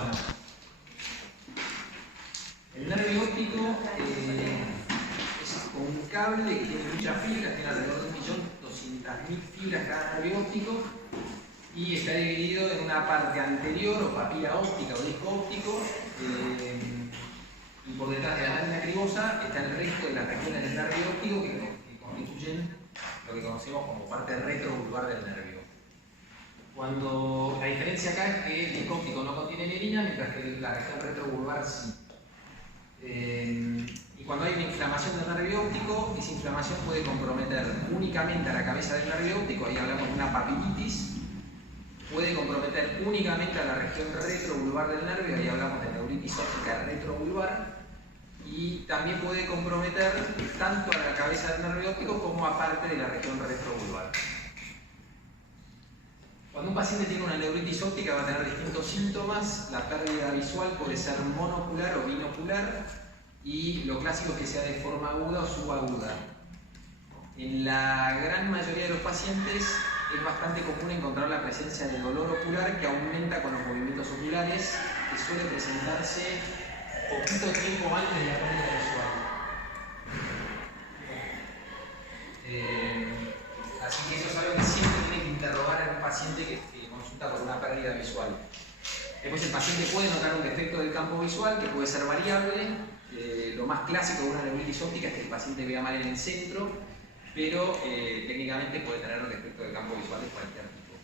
Bueno, el nervio óptico es como un cable que tiene muchas fibras, tiene alrededor de 1.200.000 fibras cada nervio óptico y está dividido en una parte anterior o papila óptica o disco óptico y por detrás de la lámina cribosa está el resto de las regiones del nervio óptico que constituyen lo que conocemos como parte retrovulvar del nervio. Cuando la diferencia acá es que el disco óptico no contiene mielina, mientras que la región retrovulvar sí. Y cuando hay una inflamación del nervio óptico, esa inflamación puede comprometer únicamente a la cabeza del nervio óptico, ahí hablamos de una papilitis, puede comprometer únicamente a la región retrovulvar del nervio, ahí hablamos de neuritis óptica retrovulvar, y también puede comprometer tanto a la cabeza del nervio óptico como a parte de la región retrovulvar. Cuando un paciente tiene una neuritis óptica va a tener distintos síntomas. La pérdida visual puede ser monocular o binocular y lo clásico es que sea de forma aguda o subaguda. En la gran mayoría de los pacientes es bastante común encontrar la presencia de dolor ocular que aumenta con los movimientos oculares, que suele presentarse poquito tiempo antes de la pérdida visual. Así que eso es algo que siempre tiene que interrogar a un paciente que consulta por una pérdida visual. Después el paciente puede notar un defecto del campo visual que puede ser variable. Lo más clásico de una neuritis óptica es que el paciente vea mal en el centro, pero técnicamente puede tener un defecto del campo visual de cualquier tipo.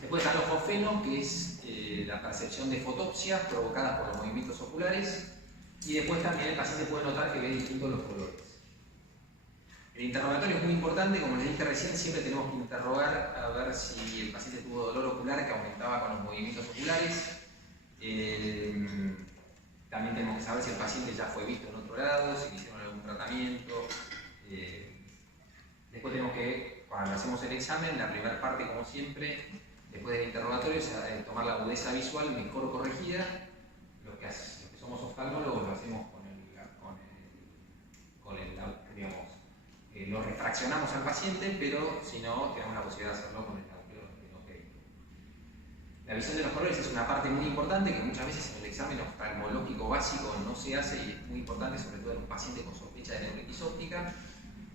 Después está el ojofeno, que es la percepción de fotopsias provocadas por los movimientos oculares. Y después también el paciente puede notar que ve distintos los colores. El interrogatorio es muy importante, como les dije recién, siempre tenemos que interrogar a ver si el paciente tuvo dolor ocular que aumentaba con los movimientos oculares. También tenemos que saber si el paciente ya fue visto en otro lado, si le hicieron algún tratamiento. Después tenemos que, cuando hacemos el examen, la primera parte, como siempre, después del interrogatorio, es tomar la agudeza visual mejor corregida. Los que somos oftalmólogos lo hacemos digamos, lo refraccionamos al paciente, pero si no, tenemos la posibilidad de hacerlo con el nautilus. La visión de los colores es una parte muy importante que muchas veces en el examen oftalmológico básico no se hace y es muy importante, sobre todo en un paciente con sospecha de neuritis óptica.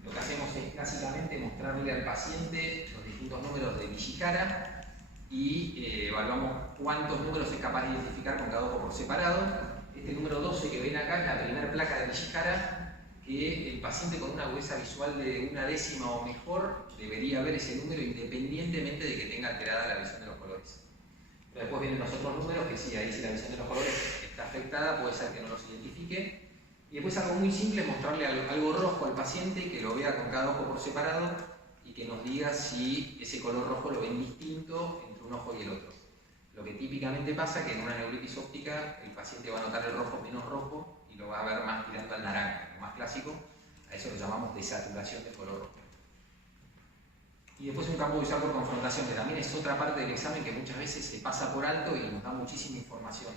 Lo que hacemos es básicamente mostrarle al paciente los distintos números de Nishihara y evaluamos cuántos números es capaz de identificar con cada ojo por separado. Este número 12 que ven acá es la primera placa de Nishihara, que el paciente con una agudeza visual de 1/10 o mejor debería ver ese número independientemente de que tenga alterada la visión de los colores. Pero después vienen los otros números que sí, ahí si la visión de los colores está afectada puede ser que no los identifique. Y después algo muy simple es mostrarle algo rojo al paciente, que lo vea con cada ojo por separado y que nos diga si ese color rojo lo ven distinto entre un ojo y el otro. Lo que típicamente pasa es que en una neuritis óptica el paciente va a notar el rojo menos rojo y lo va a ver más tirando al naranja, lo más clásico. A eso lo llamamos desaturación del color rojo. Y después un campo visual por confrontación, que también es otra parte del examen que muchas veces se pasa por alto y nos da muchísima información.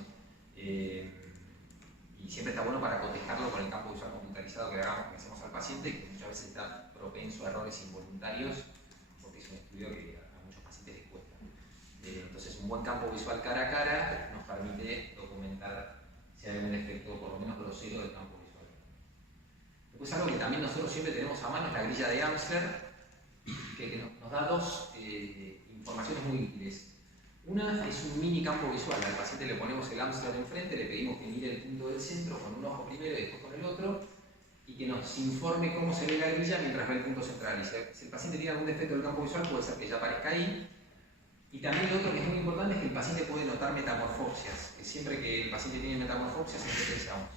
Y siempre está bueno para cotejarlo con el campo visual computarizado que hacemos al paciente, que muchas veces está propenso a errores involuntarios, porque es un estudio que a muchos pacientes les cuesta. Entonces un buen campo visual cara a cara nos permite documentar si hay algún defecto, por lo menos grosero, del campo visual. Después algo que también nosotros siempre tenemos a mano es la grilla de Amsler, que nos da dos informaciones muy útiles. Una es un mini campo visual. Al paciente le ponemos el Amsler enfrente, le pedimos que mire el punto del centro con un ojo primero y después con el otro, y que nos informe cómo se ve la grilla mientras ve el punto central. Y si el paciente tiene algún defecto del campo visual, puede ser que ya aparezca ahí. Y también lo otro que es muy importante es que el paciente puede notar metamorfopsias, que siempre que el paciente tiene metamorfopsias, ¿en qué pensamos?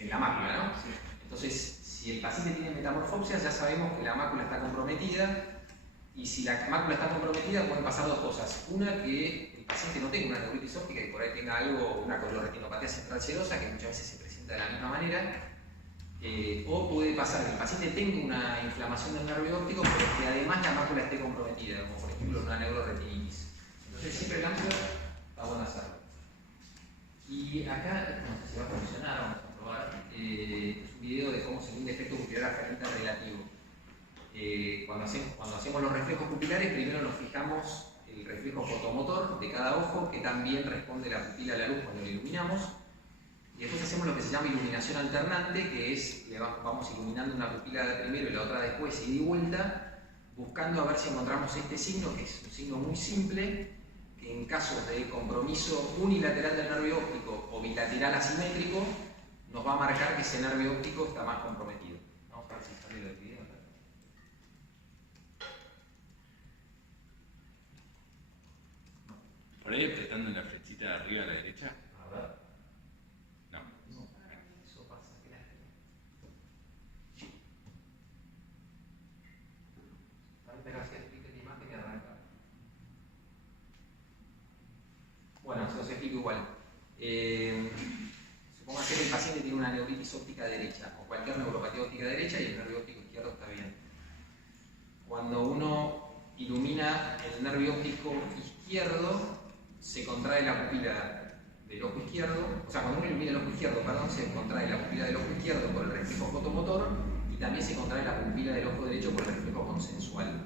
En la mácula, ¿no? Sí. Entonces, si el paciente tiene metamorfopsias, ya sabemos que la mácula está comprometida, y si la mácula está comprometida pueden pasar dos cosas. Una, que el paciente no tenga una neuritis óptica y por ahí tenga algo, una colorretinopatía central serosa, que muchas veces se presenta de la misma manera. O puede pasar que el paciente tenga una inflamación del nervio óptico, pero que además la mácula esté comprometida, como por ejemplo una neuroretinitis. Entonces siempre el Amsler está bueno hacerlo. Y acá, no sé si va a funcionar, vamos a comprobar, es un video de cómo se ve un defecto pupilar aferente relativo. Cuando hacemos los reflejos pupilares, primero nos fijamos el reflejo fotomotor de cada ojo, que también responde la pupila a la luz cuando lo iluminamos. Y después hacemos lo que se llama iluminación alternante, que es, vamos iluminando una pupila primero y la otra después, ida y vuelta, buscando a ver si encontramos este signo, que es un signo muy simple, que en casos de compromiso unilateral del nervio óptico o bilateral asimétrico, nos va a marcar que ese nervio óptico está más comprometido. Vamos a ver si sale del video. Por ahí apretando la flechita de arriba a la derecha. A ver. No. No, eso pasa. A ver, espera, que explique la imagen y arranca. Bueno, se los explico igual. Supongamos que el paciente tiene una neuritis óptica derecha o cualquier neuropatía óptica derecha y el nervio óptico izquierdo está bien. Cuando uno ilumina el nervio óptico izquierdo, se contrae la pupila del ojo izquierdo, o sea, cuando uno ilumina el ojo izquierdo, perdón, se contrae la pupila del ojo izquierdo por el reflejo fotomotor y también se contrae la pupila del ojo derecho por el reflejo consensual.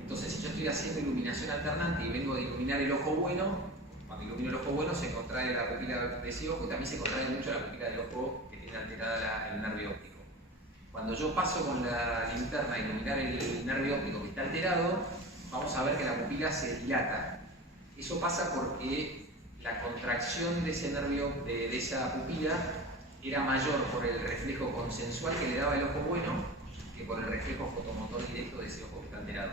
Entonces, si yo estoy haciendo iluminación alternante y vengo de iluminar el ojo bueno, cuando ilumino el ojo bueno se contrae la pupila de ese ojo y también se contrae mucho la pupila del ojo que tiene alterada el nervio óptico. Cuando yo paso con la linterna a iluminar el nervio óptico que está alterado, vamos a ver que la pupila se dilata. Eso pasa porque la contracción de ese nervio, de esa pupila, era mayor por el reflejo consensual que le daba el ojo bueno que por el reflejo fotomotor directo de ese ojo que está alterado.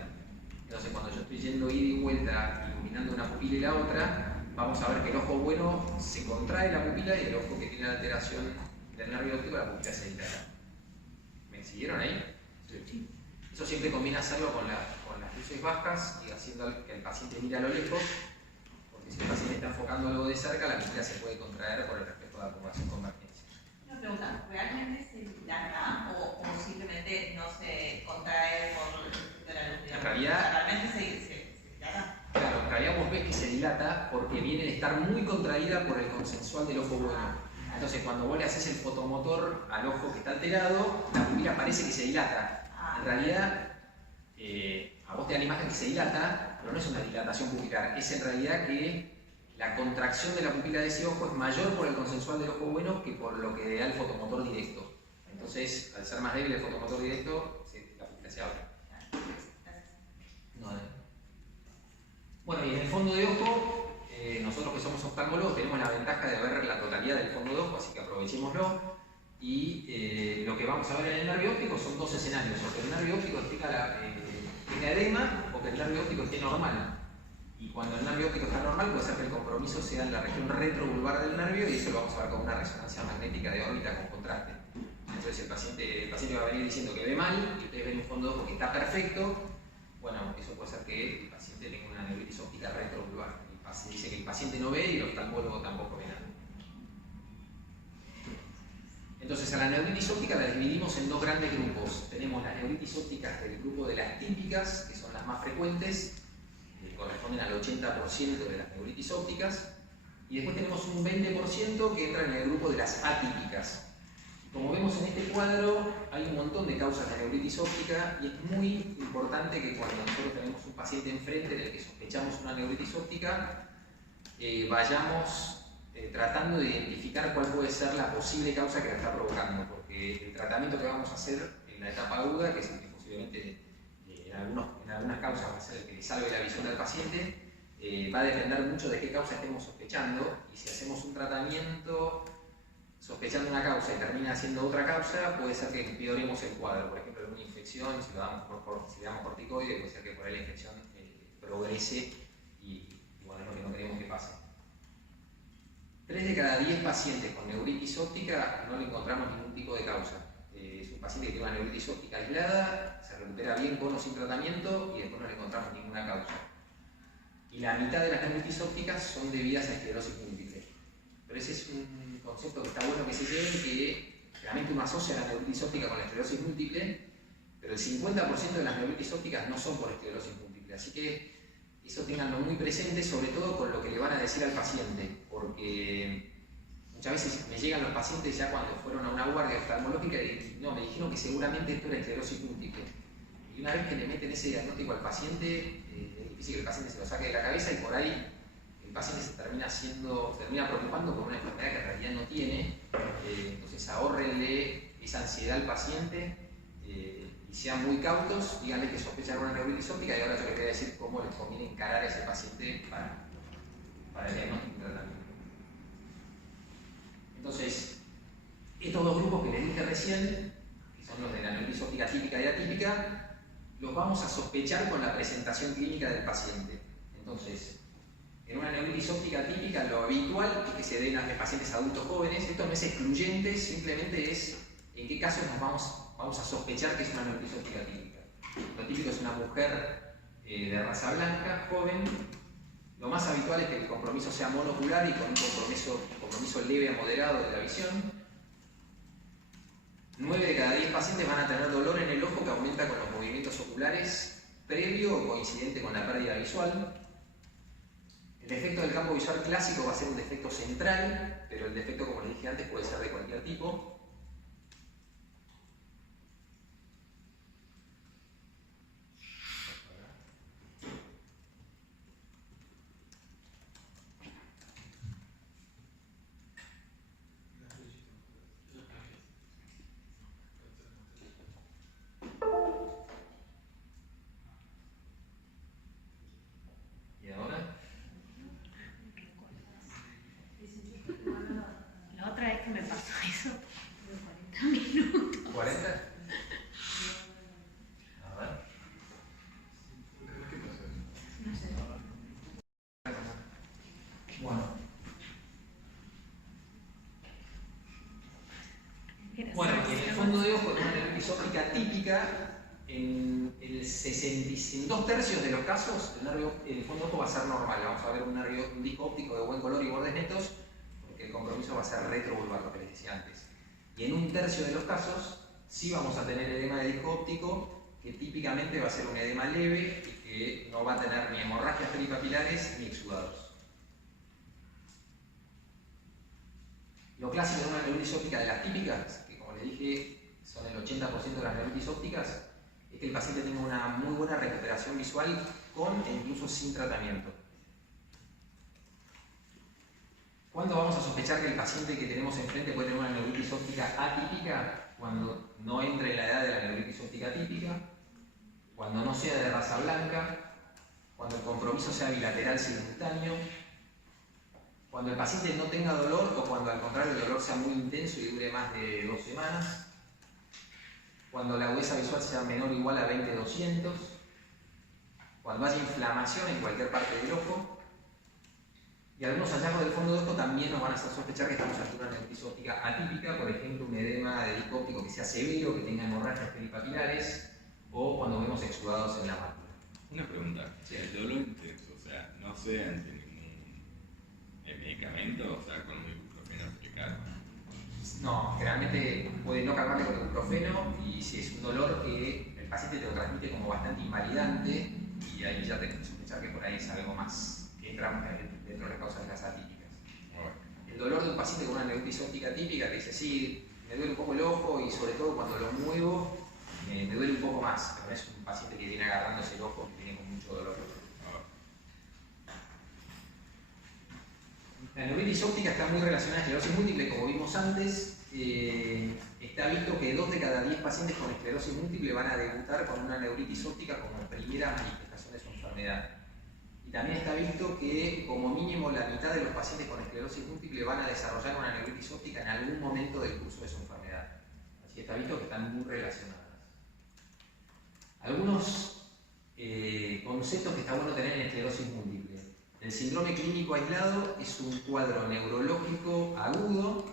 Entonces, cuando yo estoy yendo ida y vuelta, iluminando una pupila y la otra, vamos a ver que el ojo bueno se contrae la pupila y el ojo que tiene la alteración del nervio óptico, la pupila se dilata. ¿Me siguieron ahí? Sí. Eso siempre conviene hacerlo con las luces bajas y haciendo que el paciente mire a lo lejos, porque si el paciente está enfocando algo de cerca, la pupila se puede contraer por el reflejo de acumulación convergencia. Una pregunta, ¿realmente se dilata o simplemente no se contrae por el efecto de la luz? En realidad, ¿realmente se dilata? Claro, en realidad vos ves que se dilata porque viene de estar muy contraída por el consensual del ojo bueno. Entonces, cuando vos le haces el fotomotor al ojo que está alterado, la pupila parece que se dilata. En realidad, a vos te da la imagen que se dilata, pero no es una dilatación pupilar, es en realidad que la contracción de la pupila de ese ojo es mayor por el consensual del ojo bueno que por lo que da el fotomotor directo. Entonces, al ser más débil el fotomotor directo, la pupila se abre. No, bueno, y en el fondo de ojo, nosotros que somos oftalmólogos tenemos la ventaja de ver la totalidad del fondo de ojo, así que aprovechémoslo. Y lo que vamos a ver en el nervio óptico son dos escenarios: o que el nervio óptico tenga edema o que el nervio óptico esté normal. Y cuando el nervio óptico está normal, puede ser que el compromiso sea en la región retrovulvar del nervio, y eso lo vamos a ver con una resonancia magnética de órbita con contraste. Entonces el paciente va a venir diciendo que ve mal, y ustedes ven un fondo de ojo que está perfecto. Bueno, eso puede ser que el paciente tenga una neuritis óptica retrovulvar. Dice que el paciente no ve y el oftalmólogo tampoco ve nada. Entonces, a la neuritis óptica la dividimos en dos grandes grupos. Tenemos las neuritis ópticas del grupo de las típicas, que son las más frecuentes, que corresponden al 80% de las neuritis ópticas, y después tenemos un 20% que entra en el grupo de las atípicas. Como vemos en este cuadro, hay un montón de causas de neuritis óptica y es muy importante que cuando nosotros tenemos un paciente enfrente del que sospechamos una neuritis óptica, vayamos tratando de identificar cuál puede ser la posible causa que la está provocando, porque el tratamiento que vamos a hacer en la etapa aguda, que es el que posiblemente en algunas causas va a ser el que le salve la visión al paciente, va a depender mucho de qué causa estemos sospechando, y si hacemos un tratamiento sospechando una causa y termina siendo otra causa, puede ser que empeoremos el cuadro. Por ejemplo, en una infección, si le damos corticoide, puede ser que por ahí la infección progrese y bueno, es lo que no queremos que pase. 3 de cada 10 pacientes con neuritis óptica no le encontramos ningún tipo de causa. Es un paciente que tiene una neuritis óptica aislada, se recupera bien con o sin tratamiento y después no le encontramos ninguna causa. Y la mitad de las neuritis ópticas son debidas a esclerosis múltiple. Pero ese es un concepto que está bueno que se lleve, que realmente uno asocia la neuritis óptica con la esclerosis múltiple, pero el 50% de las neuritis ópticas no son por esclerosis múltiple. Así que eso tenganlo muy presente, sobre todo con lo que le van a decir al paciente, porque muchas veces me llegan los pacientes ya cuando fueron a una guardia oftalmológica y no, me dijeron que seguramente esto era esclerosis múltiple. Y una vez que le meten ese diagnóstico al paciente, es difícil que el paciente se lo saque de la cabeza y por ahí el paciente se termina preocupando por una enfermedad que en realidad no tiene. Entonces ahórrenle esa ansiedad al paciente y sean muy cautos, díganle que sospechan una neuritis óptica y ahora yo les voy a decir cómo les conviene encarar a ese paciente para el diagnóstico y tratamiento. Entonces, estos dos grupos que les dije recién, que son los de la neuritis óptica típica y atípica, los vamos a sospechar con la presentación clínica del paciente. Entonces, en una neuritis óptica típica lo habitual es que se den a pacientes adultos jóvenes. Esto no es excluyente, simplemente es en qué casos nos vamos a sospechar que es una neuritis óptica típica. Lo típico es una mujer de raza blanca, joven. Lo más habitual es que el compromiso sea monocular y con un compromiso leve a moderado de la visión. 9 de cada 10 pacientes van a tener dolor en el ojo que aumenta con los movimientos oculares previo o coincidente con la pérdida visual. El defecto del campo visual clásico va a ser un defecto central, pero el defecto, como les dije antes, puede ser de cualquier tipo. ¿Y ahora? La otra vez que me pasó eso, 40 minutos. ¿40? A ver. No sé. Bueno. Era Bueno, solo- en el fondo de ojo, en una neuritis óptica típica, en 2/3 de los casos, el fondo de ojo va a ser normal. Vamos a ver un disco óptico de buen color y bordes netos, porque el compromiso va a ser retrovulvar, lo que les decía antes. Y en 1/3 de los casos, sí vamos a tener edema de disco óptico, que típicamente va a ser un edema leve y que no va a tener ni hemorragias peripapilares ni exudados. Lo clásico de una neuritis óptica de las típicas, que como les dije son el 80% de las neuritis ópticas, es que el paciente tenga una muy buena recuperación visual con e incluso sin tratamiento. ¿Cuándo vamos a sospechar que el paciente que tenemos enfrente puede tener una neuritis óptica atípica? Cuando no entre en la edad de la neuritis óptica típica, cuando no sea de raza blanca, cuando el compromiso sea bilateral simultáneo, cuando el paciente no tenga dolor o cuando al contrario el dolor sea muy intenso y dure más de 2 semanas, cuando la agudeza visual sea menor o igual a 20/200, cuando haya inflamación en cualquier parte del ojo, y algunos hallazgos del fondo de ojo también nos van a hacer sospechar que estamos ante una neuritis óptica atípica, por ejemplo un edema de disco óptico que sea severo, que tenga hemorragias peripapilares, o cuando vemos exudados en la mácula. Una pregunta. Sí. El dolor intenso, o sea, no sea ante ningún medicamento, o sea, con un ibuprofeno aplicado. No, generalmente puede no calmarle con ibuprofeno y si es un dolor que el paciente te lo transmite como bastante invalidante y ahí ya tenés que sospechar que por ahí es algo más que entra dentro de las causas de las atípicas. El dolor de un paciente con una neuritis óptica típica que dice sí, me duele un poco el ojo y sobre todo cuando lo muevo me duele un poco más, pero no es un paciente que viene agarrándose el ojo, que viene con mucho dolor. La neuritis óptica está muy relacionada a esclerosis múltiple, como vimos antes. Está visto que 2 de cada 10 pacientes con esclerosis múltiple van a debutar con una neuritis óptica como primera manifestación de su enfermedad. Y también está visto que como mínimo la mitad de los pacientes con esclerosis múltiple van a desarrollar una neuritis óptica en algún momento del curso de su enfermedad. Así que está visto que están muy relacionadas. Algunos conceptos que está bueno tener en esclerosis múltiple. El síndrome clínico aislado es un cuadro neurológico agudo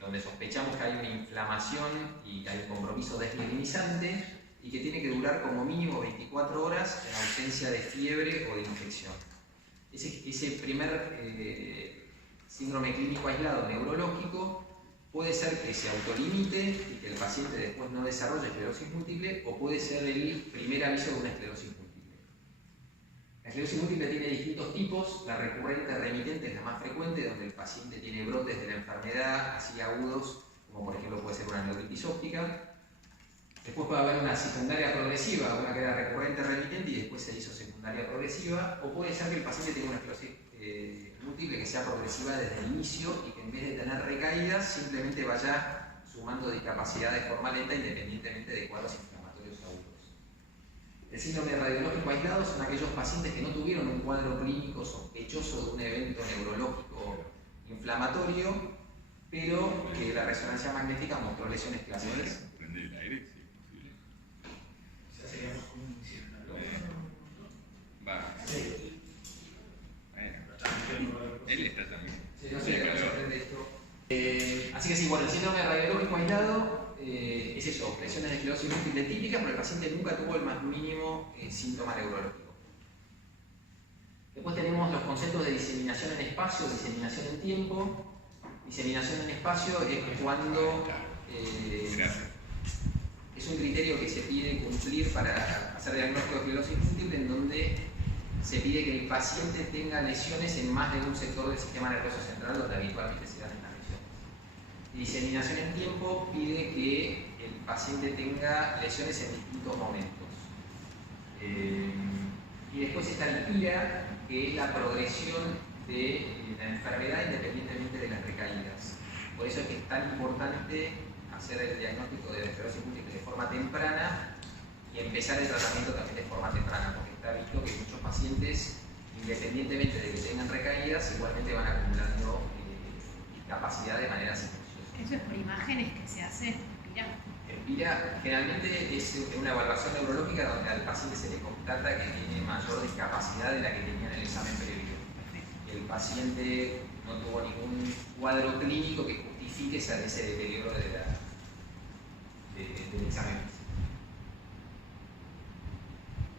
donde sospechamos que hay una inflamación y que hay un compromiso desmielinizante y que tiene que durar como mínimo 24 horas en ausencia de fiebre o de infección. Ese primer síndrome clínico aislado neurológico puede ser que se autolimite y que el paciente después no desarrolle esclerosis múltiple, o puede ser el primer aviso de una esclerosis múltiple. La esclerosis múltiple tiene distintos tipos. La recurrente remitente es la más frecuente, donde el paciente tiene brotes de la enfermedad así agudos, como por ejemplo puede ser una neuritis óptica. Después puede haber una secundaria progresiva, una que era recurrente remitente y después se hizo secundaria progresiva, o puede ser que el paciente tenga una esclerosis múltiple que sea progresiva desde el inicio y que en vez de tener recaídas simplemente vaya sumando discapacidad de forma lenta independientemente de cuadros inflamatorios agudos. El síndrome radiológico aislado son aquellos pacientes que no tuvieron un cuadro clínico sospechoso de un evento neurológico inflamatorio, pero que la resonancia magnética mostró lesiones clásicas. Prender el aire, si es posible. Ya seríamos como un incidente. Va. Él está también. Sí, no sé cómo se aprende esto. Así que sí, bueno, el síndrome radiológico aislado es eso, lesiones de esclerosis múltiple típicas, pero el paciente nunca tuvo el más mínimo síntoma neurológico. Después tenemos los conceptos de diseminación en espacio, diseminación en tiempo. Diseminación en espacio es cuando es un criterio que se pide cumplir para hacer diagnóstico de esclerosis múltiple, en donde se pide que el paciente tenga lesiones en más de un sector del sistema nervioso central donde habitualmente se dan estas lesiones. Diseminación en tiempo pide que el paciente tenga lesiones en distintos momentos. Y después está el PIRA, que es la progresión de la enfermedad independientemente de las recaídas. Por eso es que es tan importante hacer el diagnóstico de la esclerosis múltiple de forma temprana y empezar el tratamiento también de forma temprana, porque está visto que muchos pacientes, independientemente de que tengan recaídas, igualmente van acumulando discapacidad de manera silenciosa. Eso es por imágenes que se hace, mira. El PIRA generalmente es una evaluación neurológica donde al paciente se le constata que tiene mayor discapacidad de la que tenía en el examen previo. El paciente no tuvo ningún cuadro clínico que justifique ese deterioro del examen.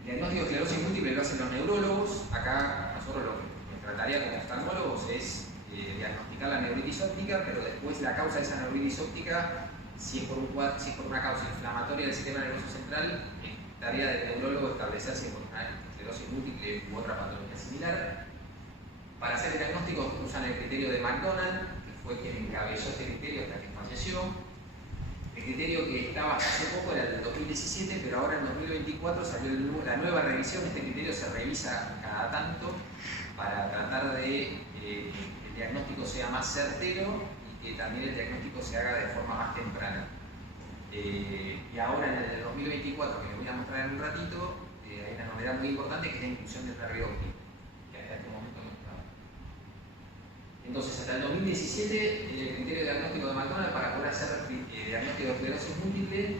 El diagnóstico de esclerosis múltiple lo hacen los neurólogos. Acá nosotros nuestra tarea como oftalmólogos es diagnosticar la neuritis óptica, pero después la causa de esa neuritis óptica, si es por una causa inflamatoria del sistema nervioso central, es tarea del neurólogo establecer si es por una esclerosis múltiple u otra patología similar. Para hacer el diagnóstico usan el criterio de McDonald, que fue quien encabezó este criterio hasta que falleció. El criterio que estaba hasta hace poco era el del 2017, pero ahora en 2024 salió la nueva revisión. Este criterio se revisa cada tanto para tratar de que el diagnóstico sea más certero y que también el diagnóstico se haga de forma más temprana. Y ahora en el 2024, que les voy a mostrar en un ratito, hay una novedad muy importante que es la inclusión del nervio óptico, que hasta este momento no estaba. Entonces, hasta el 2017, el criterio diagnóstico de McDonald para poder hacer diagnóstico de esclerosis múltiple,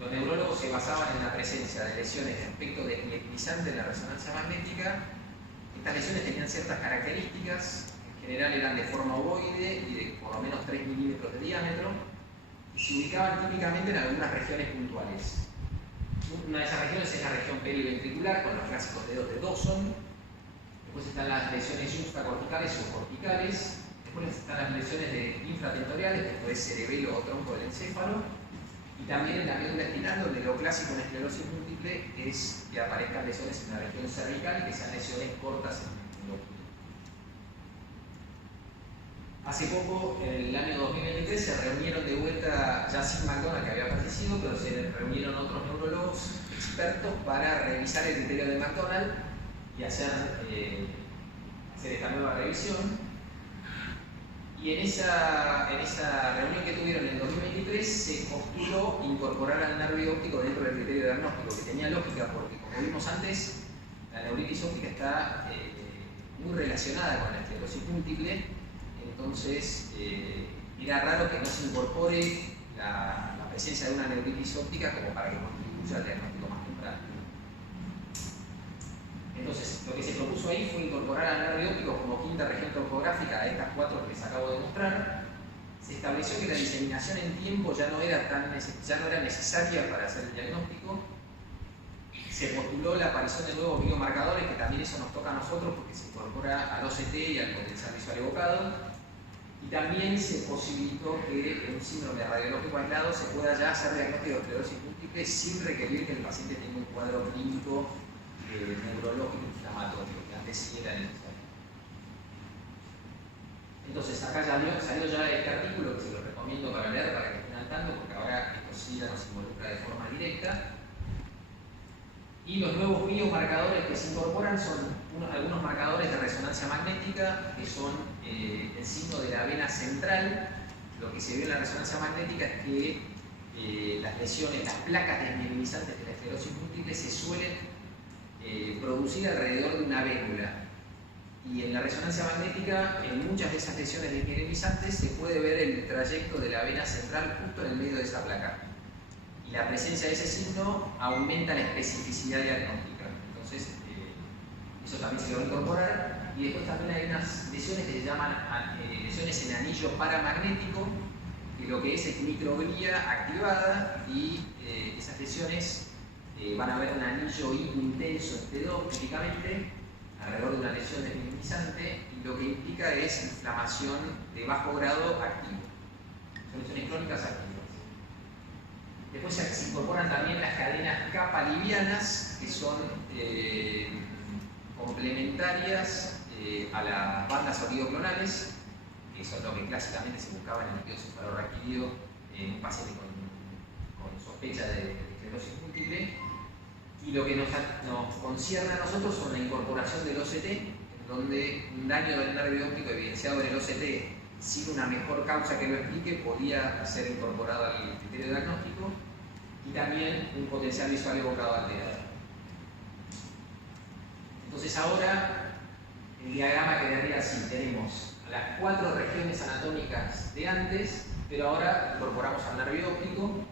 los neurólogos se basaban en la presencia de lesiones de aspecto desmielizante en la resonancia magnética. Estas lesiones tenían ciertas características, en general eran de forma ovoide y de por lo menos 3 milímetros de diámetro, y se ubicaban típicamente en algunas regiones puntuales. Una de esas regiones es la región periventricular, con los clásicos dedos de Dawson. Después están las lesiones supracorticales o corticales. Después están las lesiones infratentoriales, después cerebelo o tronco del encéfalo. Y también en la médula espinal, donde lo clásico en esclerosis múltiple es que aparezcan lesiones en la región cervical y que sean lesiones cortas en el óculo. Hace poco, en el año 2023, se reunieron de vuelta, ya sin McDonald, que había fallecido, pero se reunieron otros neurólogos expertos para revisar el criterio de McDonald y hacer esta nueva revisión. Y en esa reunión que tuvieron en 2023 se postuló incorporar al nervio óptico dentro del criterio diagnóstico, que tenía lógica porque, como vimos antes, la neuritis óptica está muy relacionada con la esclerosis múltiple. Entonces, era raro que no se incorpore la presencia de una neuritis óptica como para que contribuya al diagnóstico más temprano. Entonces, lo que se propuso ahí fue incorporar al nervio óptico como quinta región topográfica a estas 4 que les acabo de mostrar. Se estableció que la diseminación en tiempo ya no era necesaria para hacer el diagnóstico. Se postuló la aparición de nuevos biomarcadores, que también eso nos toca a nosotros porque se incorpora al OCT y al potencial visual evocado. Y también se posibilitó que en un síndrome radiológico aislado se pueda ya hacer diagnóstico de esclerosis múltiple sin requerir que el paciente tenga un cuadro clínico neurológico inflamatorio, que antes sí era necesario. Entonces acá salió ya este artículo que se lo recomiendo para leer, para que estén al tanto, porque ahora esto sí nos involucra de forma directa. Y los nuevos biomarcadores que se incorporan son algunos marcadores de resonancia magnética, que son el signo de la vena central. Lo que se ve en la resonancia magnética es que las lesiones, las placas desmineralizantes de la esclerosis múltiple se suelen producir alrededor de una vénula. Y en la resonancia magnética, en muchas de esas lesiones desmineralizantes, se puede ver el trayecto de la vena central justo en el medio de esa placa. Y la presencia de ese signo aumenta la especificidad diagnóstica. Entonces, eso también se lo va a incorporar. Y después también hay unas lesiones que se llaman lesiones en anillo paramagnético, que lo que es microglía activada, y esas lesiones van a ver un anillo intenso en T2 típicamente, alrededor de una lesión desmineralizante, y lo que implica es inflamación de bajo grado activo. Son lesiones crónicas activas. Después se incorporan también las cadenas kappa livianas, que son complementarias a las bandas oligoclonales, que son lo que clásicamente se buscaba en el líquido cefalorraquídeo en un paciente con sospecha de esclerosis múltiple. Y lo que nos concierne a nosotros son la incorporación del OCT, en donde un daño del nervio óptico evidenciado en el OCT sin una mejor causa que lo explique podía ser incorporado al criterio diagnóstico, y también un potencial visual evocado alterado. Entonces ahora el diagrama quedaría así: tenemos las 4 regiones anatómicas de antes, pero ahora incorporamos al nervio óptico,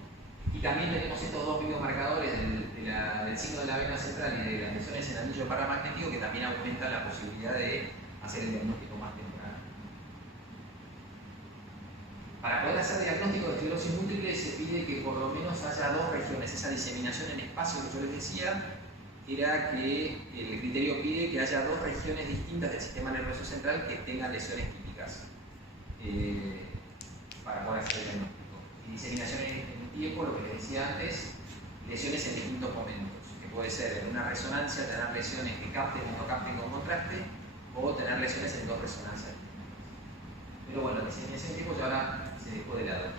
y también tenemos estos 2 biomarcadores del signo de la vena central y de las lesiones en anillo paramagnético, que también aumentan la posibilidad de hacer el diagnóstico más temprano. Para poder hacer diagnóstico de esclerosis múltiple se pide que por lo menos haya 2 regiones. Esa diseminación en espacio que yo les decía era que el criterio pide que haya 2 regiones distintas del sistema nervioso central que tengan lesiones típicas para poder hacer el diagnóstico. Y diseminación en tiempo, lo que les decía antes, lesiones en distintos momentos, que puede ser en una resonancia tener lesiones que capten o no capten con contraste, o tener lesiones en 2 resonancias. Pero bueno, la diseminación en tiempo ya ahora se dejó de lado.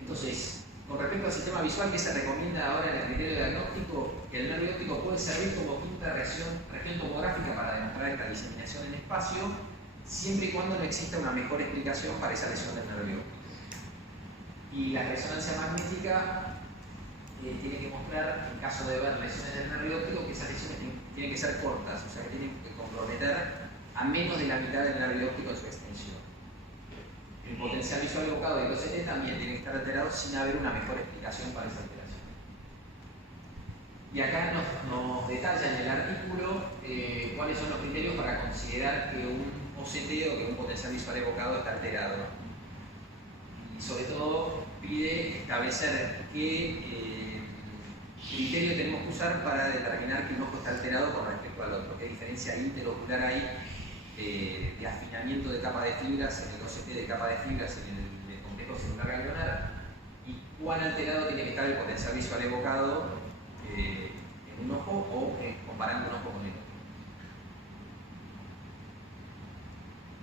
Entonces, con respecto al sistema visual que se recomienda ahora en el criterio diagnóstico, que el nervio óptico puede servir como quinta región tomográfica para demostrar esta diseminación en espacio, siempre y cuando no exista una mejor explicación para esa lesión del nervio óptico. Y la resonancia magnética tiene que mostrar, en caso de ver lesiones del nervio óptico, que esas lesiones tienen que ser cortas, o sea que tienen que comprometer a menos de la mitad del nervio óptico en su extensión. El potencial visual evocado del OCT también tiene que estar alterado sin haber una mejor explicación para esa alteración. Y acá nos detalla en el artículo cuáles son los criterios para considerar que un OCT o que un potencial visual evocado está alterado. Y sobre todo pide establecer qué criterio tenemos que usar para determinar que un ojo está alterado con respecto al otro, qué diferencia interocular hay de afinamiento de capa de fibras en el OCT de capa de fibras en el complejo celular ganglionar, y cuán alterado tiene que estar el potencial visual evocado en un ojo o comparando un ojo con el otro.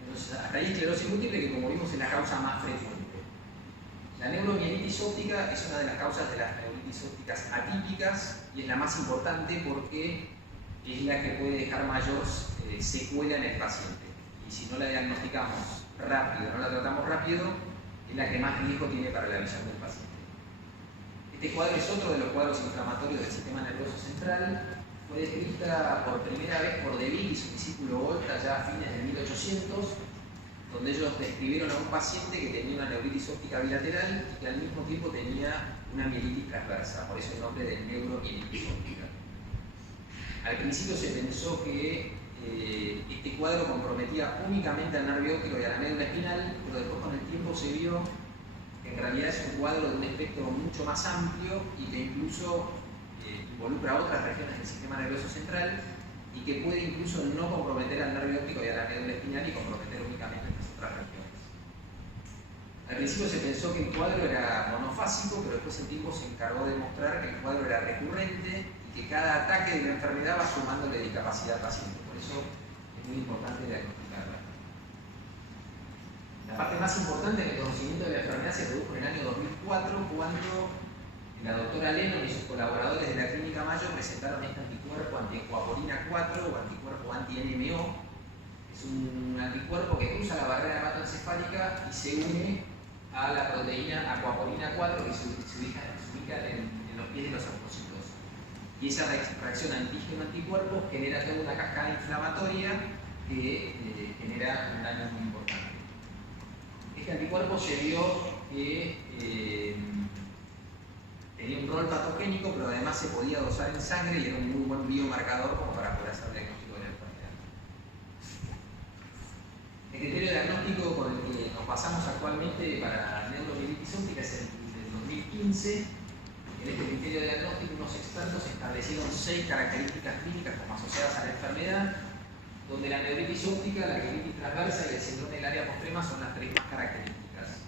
Entonces, hasta ahí esclerosis múltiple, que como vimos es la causa más frecuente. La neuromielitis óptica es una de las causas de las neuritis ópticas atípicas y es la más importante porque es la que puede dejar mayor secuela en el paciente. Y si no la diagnosticamos rápido, no la tratamos rápido, es la que más riesgo tiene para la visión del paciente. Este cuadro es otro de los cuadros inflamatorios del sistema nervioso central. Fue descrita por primera vez por De Vick y su discípulo Volta ya a fines de 1800, donde ellos describieron a un paciente que tenía una neuritis óptica bilateral y que al mismo tiempo tenía una mielitis transversa, por eso el nombre de neuromielitis óptica. Al principio se pensó que este cuadro comprometía únicamente al nervio óptico y a la médula espinal, pero después con el tiempo se vio que en realidad es un cuadro de un espectro mucho más amplio y que incluso involucra otras regiones del sistema nervioso central y que puede incluso no comprometer al nervio óptico y a la médula espinal y comprometer únicamente estas otras regiones. Al principio se pensó que el cuadro era monofásico, pero después el tiempo se encargó de mostrar que el cuadro era recurrente y que cada ataque de la enfermedad va sumándole discapacidad al paciente. Por eso es muy importante diagnosticarla. La parte más importante del conocimiento de la enfermedad se produjo en el año 2004 cuando la doctora Lennon y sus colaboradores de la Clínica Mayo presentaron este anticuerpo antiecuaporina 4 o anticuerpo anti-NMO. Es un anticuerpo que cruza la barrera hematoencefálica y se une a la proteína acuaporina 4 que se ubica en los pies de los artrocitos. Y esa reacción antígeno-anticuerpo genera toda una cascada inflamatoria que genera un daño muy importante. Este anticuerpo se vio que tenía un rol patogénico, pero además se podía dosar en sangre y era un muy buen biomarcador como para poder hacer el diagnóstico de la enfermedad. El criterio diagnóstico con el que nos basamos actualmente para neuromielitis óptica es el del 2015. En este criterio diagnóstico, unos expertos establecieron 6 características clínicas como asociadas a la enfermedad, donde la neuritis óptica, la neuritis transversa y el síndrome del área postrema son las 3 más características.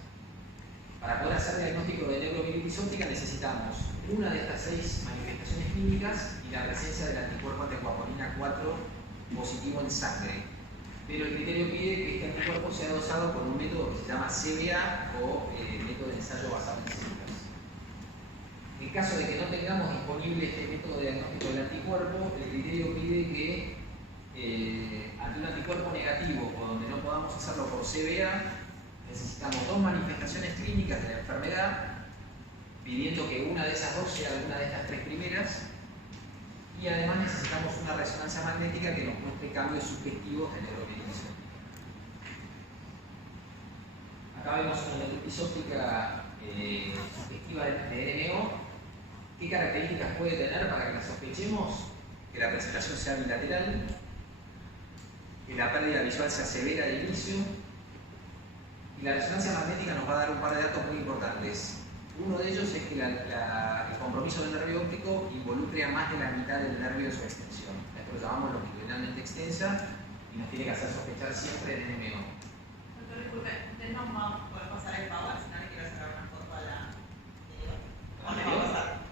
Para poder hacer diagnóstico de neuromielitis óptica necesitamos una de estas 6 manifestaciones clínicas y la presencia del anticuerpo anticuaporina 4 positivo en sangre. Pero el criterio pide que este anticuerpo sea dosado con un método que se llama CBA o método de ensayo basado en células. En caso de que no tengamos disponible este método de diagnóstico del anticuerpo, el criterio pide que ante un anticuerpo negativo o donde no podamos hacerlo por CBA, necesitamos 2 manifestaciones clínicas de la enfermedad, pidiendo que una de esas 2 sea alguna de estas 3 primeras, y además necesitamos una resonancia magnética que nos muestre cambios subjetivos de neuromielitis óptica. Acá vemos una neuritis óptica subjetiva de NMO. ¿Qué características puede tener para que la sospechemos? Que la presentación sea bilateral, que la pérdida visual sea severa de inicio, y la resonancia magnética nos va a dar un par de datos muy importantes. Uno de ellos es que el compromiso del nervio óptico involucre a más de la mitad del nervio en su extensión. Esto lo llamamos longitudinalmente extensa y nos tiene que hacer sospechar siempre de NMO. Doctor, disculpe, ¿usted no va a poder pasar el power? Si no le quiero sacar una foto a la... ¿Cómo le va a pasar?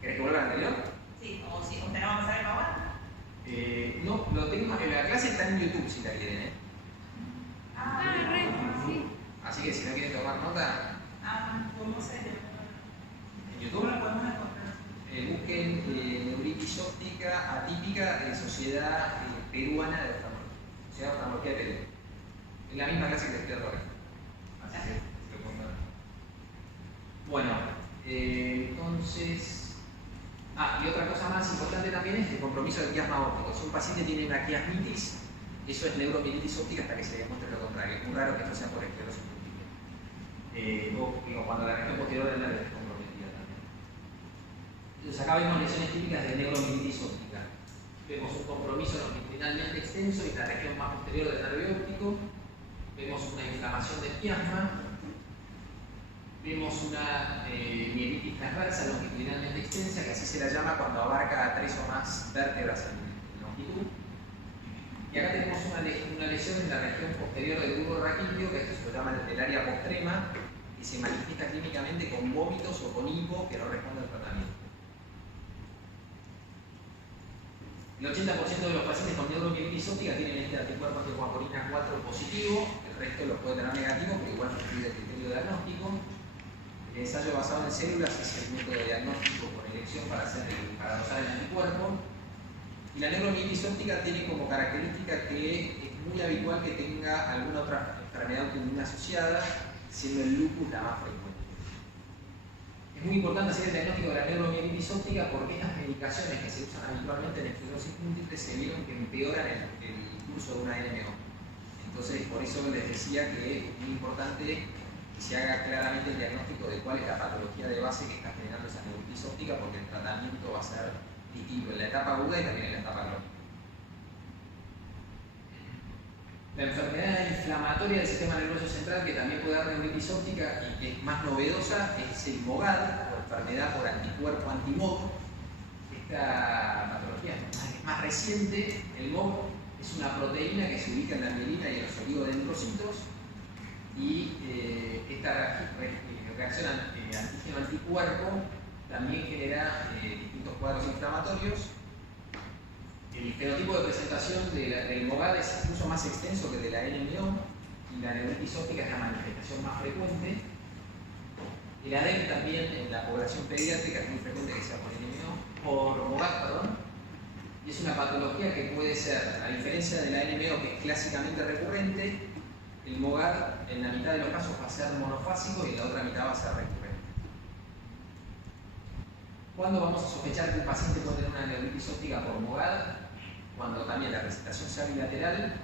¿Querés que vuelva al anterior? Sí, o si usted no va a pasar el power. No, lo tengo, la clase está en YouTube si la quieren, Sí. Así que si no quieren tomar nota, ¿Cómo se llama? en YouTube ¿Cómo la podemos encontrar? busquen neuritis óptica atípica de Sociedad Peruana de Oftalmología. Sociedad de Oftalmología de Perú. Es la misma clase que estoy dando ahora. Así que se lo pueden ver. Bueno, entonces... y otra cosa más importante también es el compromiso del quiasma óptico. Si un paciente tiene una quiasmitis, eso es neuromielitis óptica hasta que se demuestre lo contrario. Es muy raro que esto sea por esclerosis múltiple. O cuando la región posterior del nervio es comprometida también. Entonces acá vemos lesiones típicas de neuromielitis óptica. Vemos un compromiso longitudinalmente extenso en la región más posterior del nervio óptico. Vemos una inflamación del quiasma. Vemos una mielitis transversa longitudinalmente extensa, que así se la llama cuando abarca a 3 o más vértebras en longitud. Y acá tenemos una lesión en la región posterior del bulbo raquídeo, que esto se lo llama el área postrema, que se manifiesta clínicamente con vómitos o con hipo que no responde al tratamiento. El 80% de los pacientes con neuromielitis óptica tienen este anticuerpo anticuaporina 4 positivo, el resto los puede tener negativo, pero igual no incluye el criterio diagnóstico. El ensayo basado en células es el método diagnóstico por elección para dosar el anticuerpo. Y la neuromielitis óptica tiene como característica que es muy habitual que tenga alguna otra enfermedad autoinmune asociada, siendo el lupus la más frecuente. Es muy importante hacer el diagnóstico de la neuromielitis óptica porque estas medicaciones que se usan habitualmente en esclerosis múltiple se vieron que empeoran el curso de una NMO. Entonces, por eso les decía que es muy importante que se haga claramente el diagnóstico de cuál es la patología de base que está generando esa neuritis óptica, porque el tratamiento va a ser distinto en la etapa aguda y también en la etapa crónica. La enfermedad inflamatoria del sistema nervioso central, que también puede dar neuritis óptica y que es más novedosa, es el MOGAD, o enfermedad por anticuerpo anti-MOG. Esta patología es más reciente. El MOG es una proteína que se ubica en la mielina y en los oligodendrocitos, y esta reacción antígeno-anticuerpo también genera distintos cuadros inflamatorios. El fenotipo de presentación del MOGAD es incluso más extenso que el de la NMO. y la neuritis óptica es la manifestación más frecuente. El ADEM también en la población pediátrica es muy frecuente que sea por MOGAD, y es una patología que puede ser, a diferencia de la NMO que es clásicamente recurrente, el MOGAD en la mitad de los casos va a ser monofásico y en la otra mitad va a ser recurrente. ¿Cuándo vamos a sospechar que un paciente puede tener una neuritis óptica por MOGAD? Cuando también la presentación sea bilateral,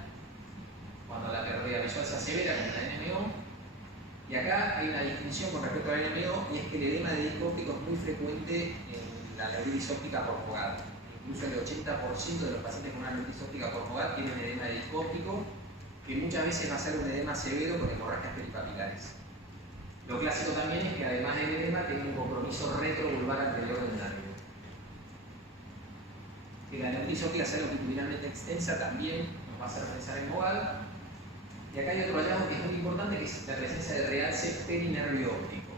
cuando la pérdida visual sea severa como la NMO, y acá hay una distinción con respecto a la NMO, y es que el edema de disco óptico es muy frecuente en la neuritis óptica por MOGAD. Incluso el 80% de los pacientes con una neuritis óptica por MOGAD tienen edema de disco óptico, que muchas veces va a ser un edema severo con hemorragias peripapilares. Lo clásico también es que además del edema tiene un compromiso retrovulvar anterior del nervio. Que la neuritis óptica sea longitudinalmente extensa también nos va a hacer pensar en MOGAD. Y acá hay otro hallazgo que es muy importante, que es la presencia de realce perinervio óptico.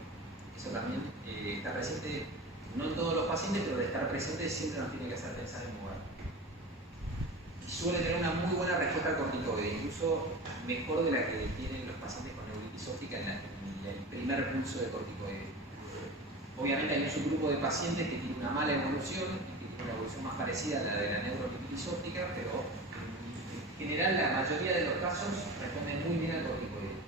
Eso también está presente, no en todos los pacientes, pero de estar presente siempre nos tiene que hacer pensar en MOGAD. Y suele tener una muy buena respuesta al corticoide, incluso mejor de la que tienen los pacientes con neuritis óptica en el primer pulso de corticoide. Obviamente hay un subgrupo de pacientes que tiene una mala evolución y que tiene una evolución más parecida a la de la neuritis óptica, pero en general la mayoría de los casos responden muy bien al corticoide.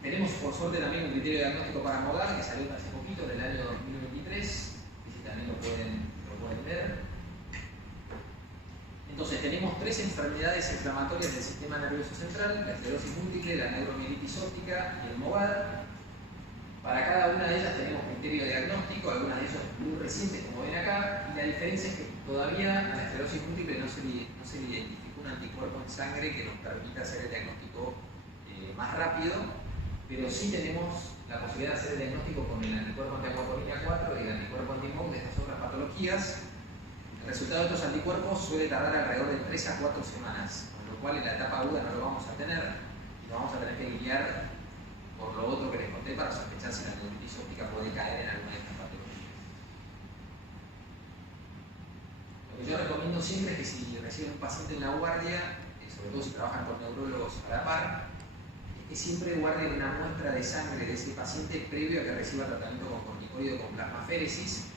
Tenemos por suerte también un criterio diagnóstico para MOGAD que salió hace poquito, en el año 2023, que si también lo pueden ver. Entonces tenemos tres enfermedades inflamatorias del sistema nervioso central: la esclerosis múltiple, la neuromielitis óptica y el MOGAD. Para cada una de ellas tenemos criterio diagnóstico, algunas de ellas muy recientes como ven acá, y la diferencia es que todavía a la esclerosis múltiple no se le identificó un anticuerpo en sangre que nos permita hacer el diagnóstico más rápido, pero sí tenemos la posibilidad de hacer el diagnóstico con el anticuerpo antiacuaporina 4 y el anticuerpo anti-MOG de estas otras patologías. El resultado de estos anticuerpos suele tardar alrededor de 3 a 4 semanas, con lo cual en la etapa aguda no lo vamos a tener, y lo vamos a tener que guiar por lo otro que les conté para sospechar si la neuritis óptica puede caer en alguna de estas patologías. Lo que yo recomiendo siempre es que si reciben un paciente en la guardia, sobre todo si trabajan con neurólogos a la par, es que siempre guarden una muestra de sangre de ese paciente previo a que reciba tratamiento con corticoide o con plasmaféresis,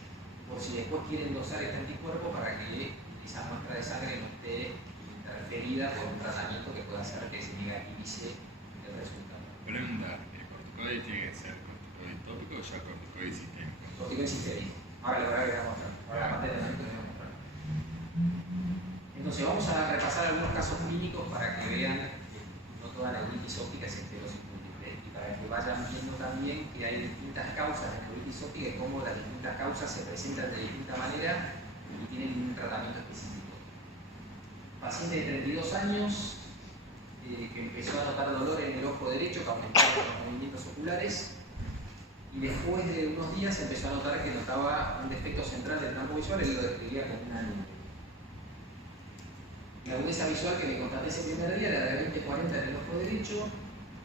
por si después quieren dosar este anticuerpo para que esa muestra de sangre no esté interferida por un tratamiento que pueda hacer que se negativice el resultado. Pregunta, ¿el corticoide tiene que ser corticoide tópico o ya corticoide sistémico? Corticoide sistémico. Ahora lo voy a mostrar. Ahora la pantalla también te voy a mostrar. Entonces vamos a repasar algunos casos clínicos para que vean que no toda neuritis óptica es esclerosis múltiple, y para que vayan viendo también que hay distintas causas de neuritis óptica y cómo las distintas causas se presentan de distinta manera y tienen un tratamiento específico. Paciente de 32 años que empezó a notar dolor en el ojo derecho, que aumentaron los movimientos oculares, y después de unos días empezó a notar que notaba un defecto central del campo visual y lo describía como una nube. La agudeza visual que me constaté ese primer día era de 20-40 en el ojo derecho,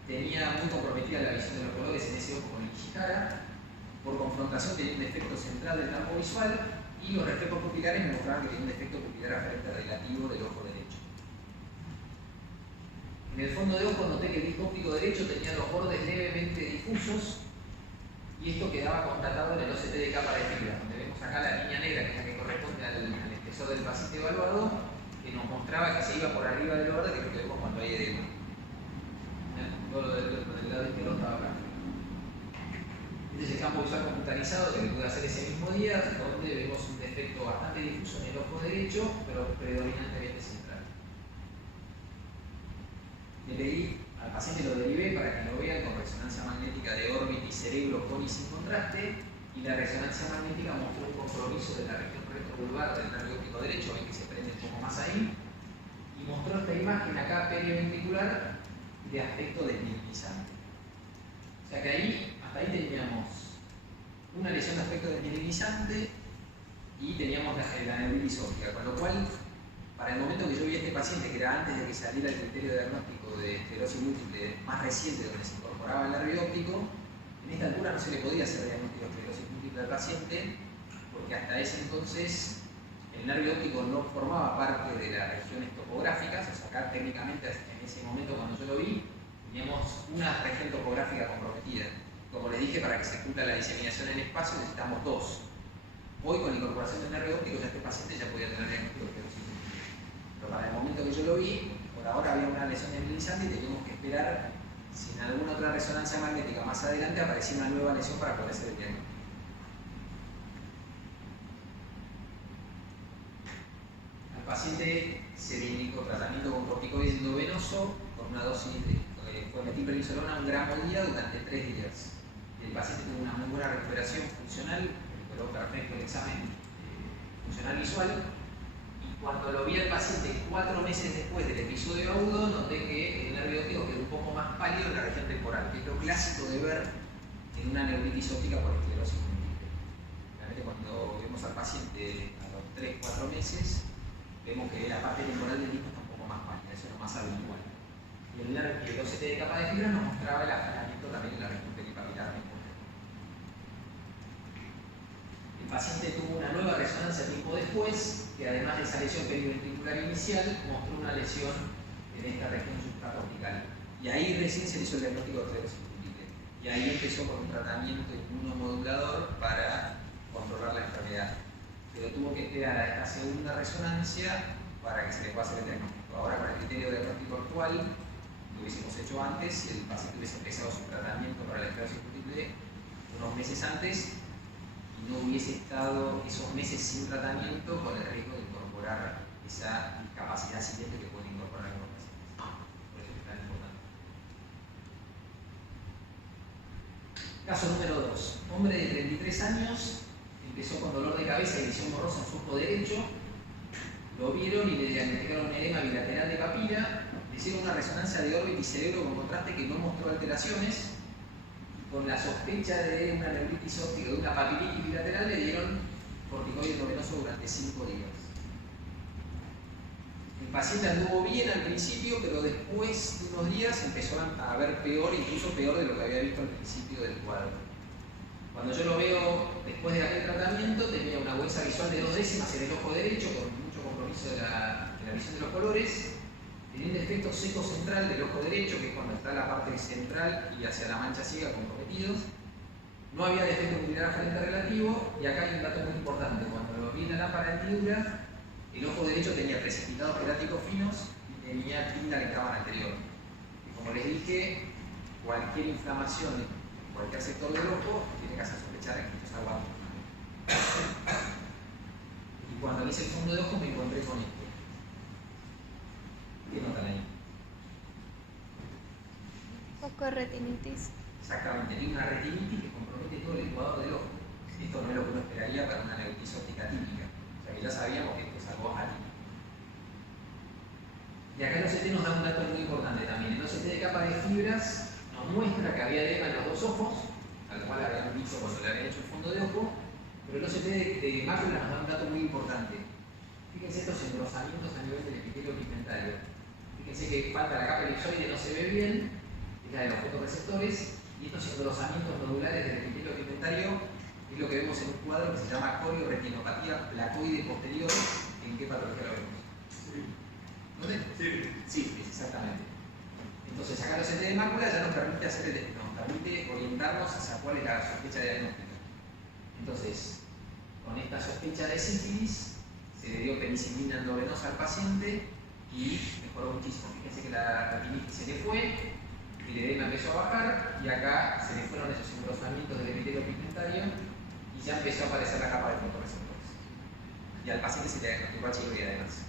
tenía muy comprometida la visión de los colores en ese ojo con el Ishihara, por confrontación tenía un defecto central del campo visual y los reflejos pupilares me mostraban que tenía un defecto pupilar aferente relativo del ojo derecho. En el fondo de ojo noté que el disco óptico derecho tenía los bordes levemente difusos y esto quedaba constatado en el OCT de capa de fibra, donde vemos acá la línea negra que es la que corresponde al espesor del paciente evaluado, que nos mostraba que se iba por arriba del borde, que es lo que vemos cuando hay edema. Todo lo del lado izquierdo estaba acá. Este es el campo visual computarizado que le pude hacer ese mismo día, donde vemos un defecto bastante difuso en el ojo derecho, pero predominantemente central. Le pedí al paciente, lo derivé para que lo vean con resonancia magnética de órbita y cerebro con y sin contraste, y la resonancia magnética mostró un compromiso de la región retrovulvar del nervio óptico derecho, ven que se prende un poco más ahí, y mostró esta imagen acá perioventricular de aspecto desmielizante. O sea que ahí, hasta ahí teníamos una lesión de aspecto desmielizante y teníamos la neuritis óptica, con lo cual, para el momento que yo vi a este paciente, que era antes de que saliera el criterio diagnóstico de esclerosis múltiple más reciente, donde se incorporaba el nervio óptico, en esta altura no se le podía hacer diagnóstico de esclerosis múltiple al paciente, porque hasta ese entonces el el nervio óptico no formaba parte de las regiones topográficas, o sea, acá técnicamente en ese momento cuando yo lo vi, teníamos una región topográfica comprometida. Como les dije, para que se cumpla la diseminación en espacio necesitamos dos. Hoy con la incorporación del nervio óptico ya este paciente ya podía tener diagnóstico de esclerosis múltiple. Pero para el momento que yo lo vi, por ahora había una lesión embolizante y teníamos que esperar si en alguna otra resonancia magnética más adelante aparecía una nueva lesión para poder hacer el diagnóstico. Al paciente se le indicó tratamiento con corticoide endovenoso con una dosis de metilprednisolona 1 gramo al día durante 3 días. El paciente tuvo una muy buena recuperación funcional, recuperó perfecto el examen funcional visual. Y cuando lo vi al paciente 4 meses después del episodio agudo, noté que el nervio óptico quedó un poco más pálido en la región temporal, que es lo clásico de ver en una neuritis óptica por esclerosis múltiple. Realmente cuando vemos al paciente a los 3-4 meses, vemos que la parte temporal del mismo está un poco más pálida, eso es lo más habitual. Y el OCT de capa de fibra nos mostraba el afinamiento también en la región peripapilar temporal. El paciente tuvo una nueva resonancia tiempo después, que además de esa lesión periventricular inicial, mostró una lesión en esta región supracortical. Y ahí recién se le hizo el diagnóstico de esclerosis múltiple. Y ahí empezó con un tratamiento inmunomodulador para controlar la enfermedad. Pero tuvo que esperar a esta segunda resonancia para que se le pueda hacer el diagnóstico. Ahora, con el criterio diagnóstico actual, lo hubiésemos hecho antes, si el paciente hubiese empezado su tratamiento para la esclerosis múltiple unos meses antes y no hubiese estado esos meses sin tratamiento con el riesgo de incorporar esa capacidad siguiente que pueden incorporar algunos pacientes. Por eso es tan importante. Caso número 2. Hombre de 33 años, empezó con dolor de cabeza y visión borrosa en su ojo derecho. Lo vieron y le diagnosticaron un edema bilateral de papila. Le hicieron una resonancia de órbita y cerebro con contraste que no mostró alteraciones. Con la sospecha de una neuritis óptica, de una papilitis bilateral, le dieron corticoide endovenoso durante 5 días. El paciente anduvo bien al principio, pero después de unos días empezó a ver peor, incluso peor de lo que había visto al principio del cuadro. Cuando yo lo veo después de aquel tratamiento, tenía una huesa visual de 2 décimas en el ojo derecho, con mucho compromiso de la visión de los colores. Tenía un defecto seco central del ojo derecho, que es cuando está la parte central y hacia la mancha ciega comprometidos. No había defecto ocular frente relativo, y acá hay un dato muy importante. Cuando lo vi en la lámpara hendidura, el ojo derecho tenía precipitados queráticos finos y tenía tinta que estaba anterior. Y como les dije, cualquier inflamación en cualquier sector del ojo tiene que hacer sospechar que esto es algo abnormal. Y cuando hice el fondo de ojo me encontré con esto. ¿Qué notan ahí? Foco de retinitis. Exactamente, tiene una retinitis que compromete todo el ecuador del ojo. Esto no es lo que uno esperaría para una neuritis óptica típica. O sea que ya sabíamos que esto es algo atípico. Y acá el OCT nos da un dato muy importante también. El OCT de capa de fibras nos muestra que había edema en los 2 ojos, al cual habíamos dicho cuando le habían hecho el fondo de ojo, pero el OCT de mácula nos da un dato muy importante. Fíjense estos engrosamientos a nivel del epitelio pigmentario. Fíjense que falta la capa elipsoide, no se ve bien, es la de los fotorreceptores, y estos engrosamientos nodulares del epitelio pigmentario es lo que vemos en un cuadro que se llama corioretinopatía placoide posterior. ¿En qué patología lo vemos? ¿Dónde? Sí, exactamente. Entonces acá el OCT de mácula ya nos permite orientarnos hacia cuál es la sospecha diagnóstica. Entonces, con esta sospecha de sífilis, se le dio penicilina endovenosa al paciente y mejoró muchísimo. Fíjense que la retinitis se le fue, el edema empezó a bajar y acá se le fueron esos engrosamientos del epitelio pigmentario y ya empezó a aparecer la capa de fotorreceptores. Y al paciente se le diagnosticó HIV además.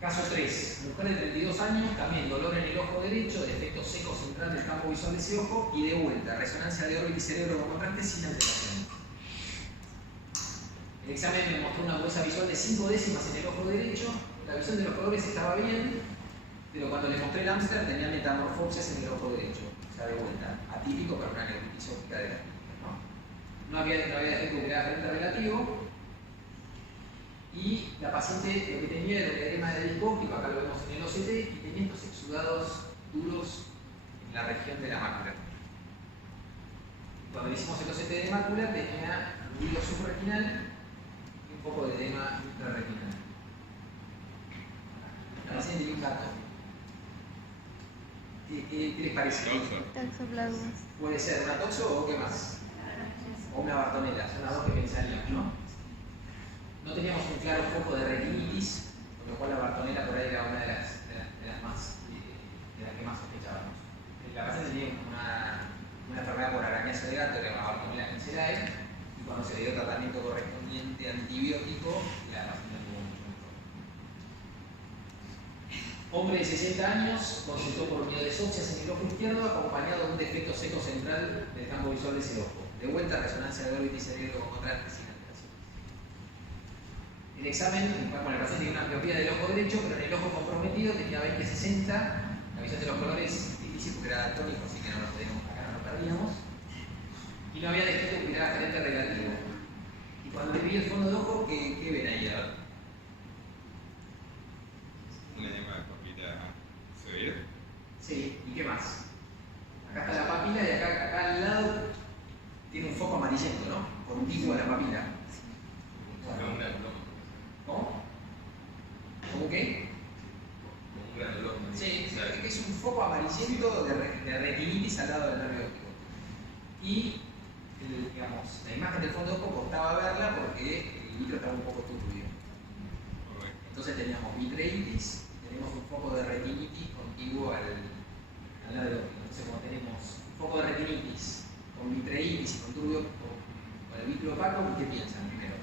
Caso 3. Mujer de 32 años, también dolor en el ojo derecho, defecto seco central del campo visual de ese ojo y de vuelta, resonancia de órbita y cerebro con contraste sin alteración. El examen me mostró una huesa visual de 5 décimas en el ojo derecho, la visión de los colores estaba bien, pero cuando le mostré el Amster tenía metamorfopsias en el ojo derecho, o sea, de vuelta, atípico para una neuritis óptica de la ¿no? No había defecto ocular frente relativo. Y la paciente lo que tenía era un edema de disco óptico, acá lo vemos en el OCT, y tenía estos exudados duros en la región de la mácula. Cuando le hicimos el OCT de mácula tenía fluido subretinal y un poco de edema intrarretinal. La paciente tiene un gato. ¿Qué les parece? Toxoplasma. Puede ser una toxo o qué más. O una bartonella, son las dos que pensaríamos, ¿no? No teníamos un claro foco de retinitis, con lo cual la bartonella por ahí era una de las que más sospechábamos. La paciente tenía una enfermedad por arañazo de gato, era una bartonella cancerae, y cuando se le dio tratamiento correspondiente antibiótico, la paciente tuvo mucho mejor. Hombre de 60 años consultó por miodesopsias en el ojo izquierdo, acompañado de un defecto seco central del campo visual de ese ojo. De vuelta, resonancia de órbita y cerebro con contraste sin alteración. El examen, bueno, el paciente tiene una miopía del ojo derecho, pero en el ojo comprometido tenía 20-60. La visión de los colores es difícil porque era daltónico, así que no lo teníamos acá, no lo perdíamos. Y no había defecto pupilar aferente relativo. Y cuando le vi el fondo de ojo, ¿qué ven ahí? A ver. Un edema de papila severo. Sí, ¿y qué más? Acá está la papila y acá al lado tiene un foco amarillento, ¿no? Contiguo a la papila. Como un granuloma. ¿Cómo? ¿Cómo qué? Como un granuloma. Sí, que es un foco amarillento de retinitis al lado del nervio óptico. Y, digamos, la imagen del fondo de ojo costaba verla porque el litro estaba un poco turbio. Correcto. Entonces teníamos vitreitis, tenemos un foco de retinitis contiguo al lado del óptico. Entonces, cuando tenemos un foco de retinitis con vitreitis y con turbio, con el vitro opaco, ¿qué piensan primero?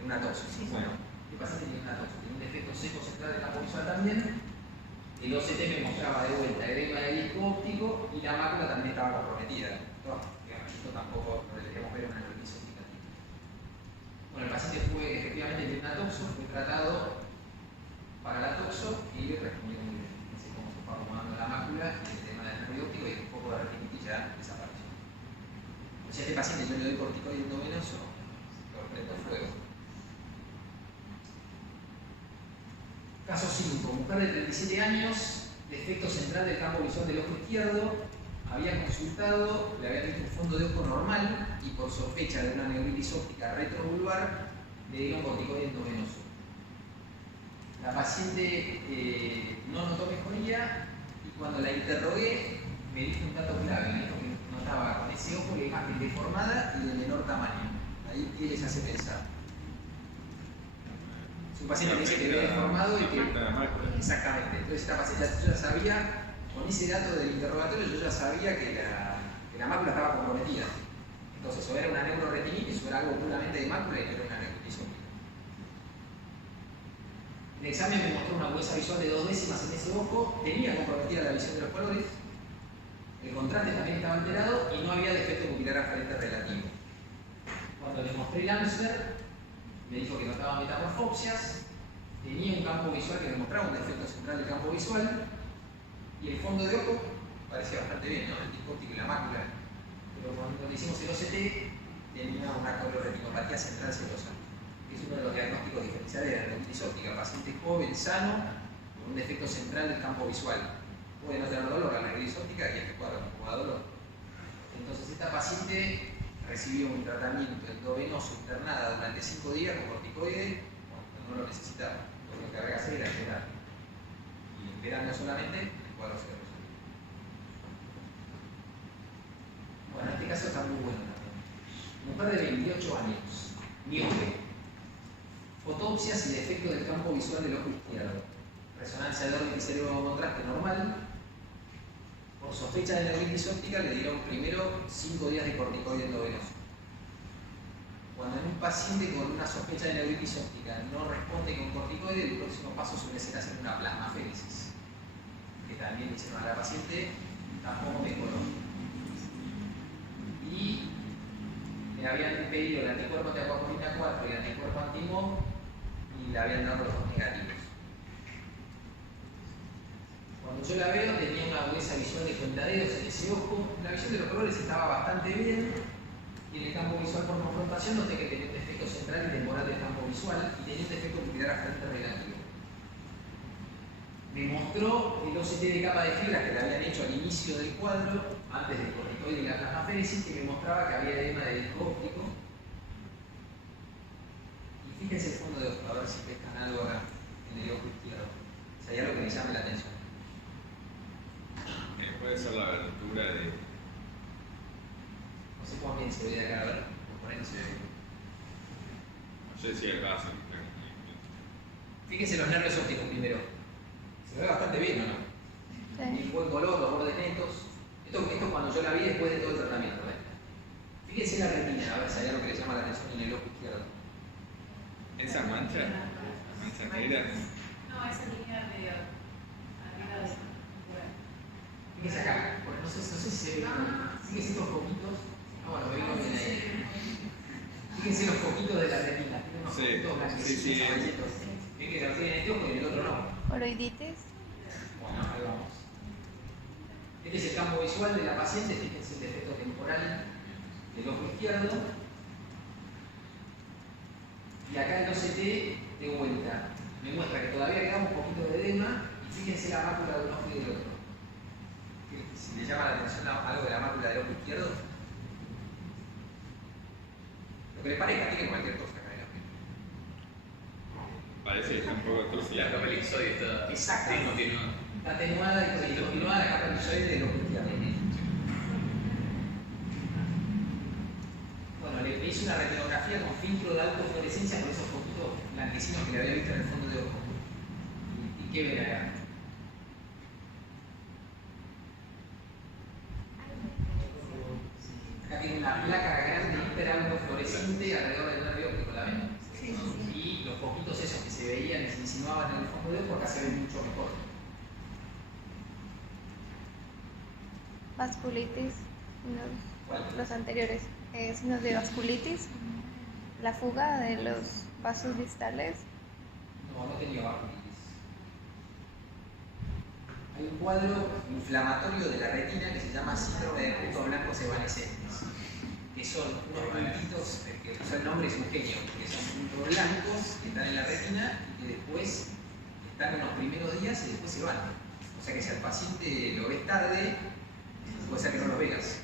En una toxo. Sí. Bueno, ¿qué pasa si tiene una toxo? Tiene un defecto seco central del campo visual también. El OCT me mostraba de vuelta edema de disco óptico y la mácula también estaba comprometida. No, digamos, esto tampoco lo deberíamos ver en una neuritis óptica. Bueno, el paciente efectivamente tiene una toxo, fue tratado para la toxo y respondió muy bien. Así como se fue acomodando la mácula, el edema del nervio óptico y un poco de retinitis ya desapareció. O sea, este paciente yo le doy corticoide endovenoso, lo prendo fuego. Caso 5. Mujer de 37 años, defecto central del campo visual del ojo izquierdo, había consultado, le habían visto un fondo de ojo normal y por sospecha de una neuritis óptica retrovulvar le dieron corticoide endovenoso. La paciente no notó mejoría y cuando la interrogué me dijo un dato clave, me dijo que notaba con ese ojo la imagen deformada y de menor tamaño. Ahí, ¿qué les hace pensar? Un paciente dice que ve deformado y que... Exactamente. Entonces esta paciente yo ya sabía, con ese dato del interrogatorio, yo ya sabía que la mácula estaba comprometida. Entonces o era una neuroretinitis o era algo puramente de mácula y no era una neuritis óptica. El examen me mostró una agudeza visual de 2 décimas en ese ojo, tenía comprometida la visión de los colores, el contraste también estaba alterado y no había defecto pupilar aferente relativo. Cuando le mostré el Amsler, me dijo que notaba metamorfopsias, tenía un campo visual que demostraba un defecto central del campo visual y el fondo de ojo parecía bastante bien, ¿no? El disco óptico y la mácula. Pero cuando le hicimos el OCT tenía una coloretinopatía central serosa, que es uno de los diagnósticos diferenciales de la neuritis óptica. Paciente joven, sano, con un defecto central del campo visual. Puede no tener dolor a la neuritis óptica y este cuadro no da dolor. Entonces esta paciente recibió un tratamiento endovenoso internada durante 5 días con corticoide cuando no lo necesitaba. Lo que había que hacer era esperar. Y esperando solamente, el cuadro se resolvió. Bueno, este caso está muy bueno también. Mujer de 28 años, miope. Fotopsias y defecto del campo visual del ojo izquierdo. Resonancia de órbita y cerebro con contraste normal. Por sospecha de neuritis óptica le dieron primero 5 días de corticoide endovenoso. Cuando en un paciente con una sospecha de neuritis óptica no responde con corticoide, el próximo paso suele ser hacer una plasmaféresis, que también le hicieron a la paciente, tampoco mejoró. Y le habían pedido el anticuerpo de aquaporina 4 y el anticuerpo anti-MOB y le habían dado los dos negativos. Cuando yo la veo tenía una agudeza visual de cuentadedos en ese ojo, la visión de los colores estaba bastante bien y en el campo visual por confrontación noté que tenía un defecto central y temporal del campo visual y tenía un defecto pupilar aferente relativo. Me mostró el OCT de capa de fibras que le habían hecho al inicio del cuadro, antes del corticoide y la plasmaféresis, que me mostraba que había edema de disco óptico ver si pescan algo acá, en el ojo izquierdo. Si hay algo que me llame la atención. Puede ser la abertura de. No sé cómo bien se ve de acá, a ver, por ahí no se ve bien. No sé si acá se. Fíjense los nervios ópticos primero. Se ve bastante bien, ¿o no? Sí. Un buen color, los bordes netos. Esto cuando yo la vi después de todo el tratamiento. Fíjense la retina, a ver si hay algo que le llama la atención en el ojo izquierdo. Esa mancha negra. No, esa línea de arriba de esa. Fíjense acá, bueno, no sé si se ve. Fíjense estos poquitos. Ah, bueno, me vino bien ahí. Fíjense los poquitos de la retina. Tiene unos poquitos blanquecitos, amarillitos. Fíjense que lo tienen en este ojo y en el otro no. Oroiditis. Bueno, ahí vamos. Este es el campo visual de la paciente, fíjense el defecto temporal del ojo izquierdo. Y acá el OCT de vuelta me muestra que todavía queda un poquito de edema y fíjense la mácula de un ojo y del otro. Si le llama la atención algo de la mácula del ojo izquierdo, lo que les parezca, tiene cualquier cosa acá en el ojo. Parece que está un poco torcida. La capa elipsoide está Exacto. continuada. Está atenuada y continuada la capa elipsoide del ojo izquierdo. Bueno, le hice una retinografía con filtro de autofluorescencia con esos poquitos blanquecinos que le había visto en el fondo de ojo. ¿Y qué ven acá? Acá tiene una placa grande hiperautofluorescente alrededor del nervio óptico, ¿la ven? Sí. Y los poquitos esos que se veían y se insinuaban en el fondo de ojo acá se ven mucho mejor. Vasculitis. ¿Cuál? Los anteriores. Signos de vasculitis. La fuga de los vasos distales. No, no tenía vasculitis. Hay un cuadro inflamatorio de la retina que se llama síndrome de puntos blancos evanescentes, que son unos puntitos, que el nombre es un genio, que son puntos blancos que están en la retina y que después están unos primeros días y después se van. O sea que si al paciente lo ves tarde, puede ser que no lo veas.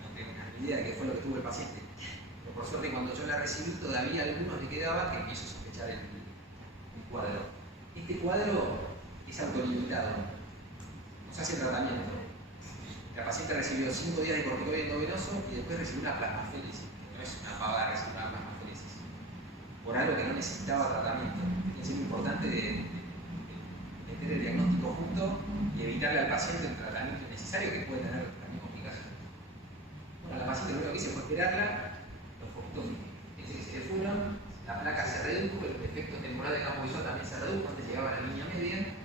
No tengo ni idea de qué fue lo que tuvo el paciente. Pero por suerte cuando yo la recibí todavía algunos le quedaba que empiezo a sospechar el cuadro. Este cuadro es autolimitado. Se hace tratamiento. La paciente recibió 5 días de corticoide endovenoso y después recibió una plasmaféresis. No es una pavada recibir una plasmaféresis. Por algo que no necesitaba tratamiento. Es muy importante de meter el diagnóstico junto y evitarle al paciente el tratamiento innecesario que puede tener también complicaciones. Bueno, la paciente lo único que hice fue esperarla, los poquitos que se le fueron, la placa se redujo, el efecto temporal de campo visual también se redujo, antes llegaba a la línea media.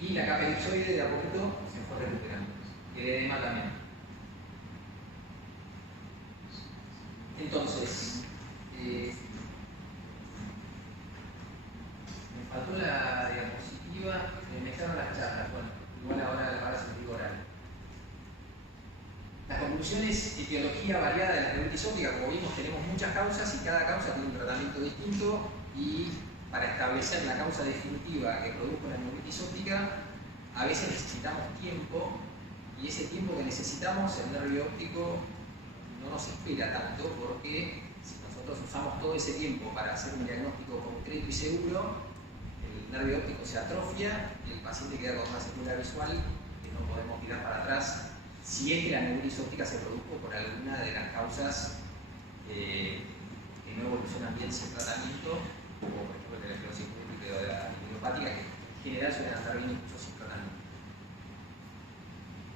Y la capa elipsoide de a poquito se fue recuperando. Y el edema también. Entonces, me faltó la diapositiva, me mezclaron las charlas. Bueno, igual ahora se lo digo oral. Las conclusiones, etiología variada de la neuritis óptica, como vimos, tenemos muchas causas y cada causa tiene un tratamiento distinto y para establecer la causa definitiva que produjo la neuritis óptica, a veces necesitamos tiempo y ese tiempo que necesitamos, el nervio óptico no nos espera tanto porque si nosotros usamos todo ese tiempo para hacer un diagnóstico concreto y seguro, el nervio óptico se atrofia y el paciente queda con una secuela visual que no podemos tirar para atrás si es que la neuritis óptica se produjo por alguna de las causas que no evolucionan bien sin tratamiento, como por ejemplo de la esclerosis múltiple o de la idiopática, que en general suelen andar bien incluso sin tratamiento.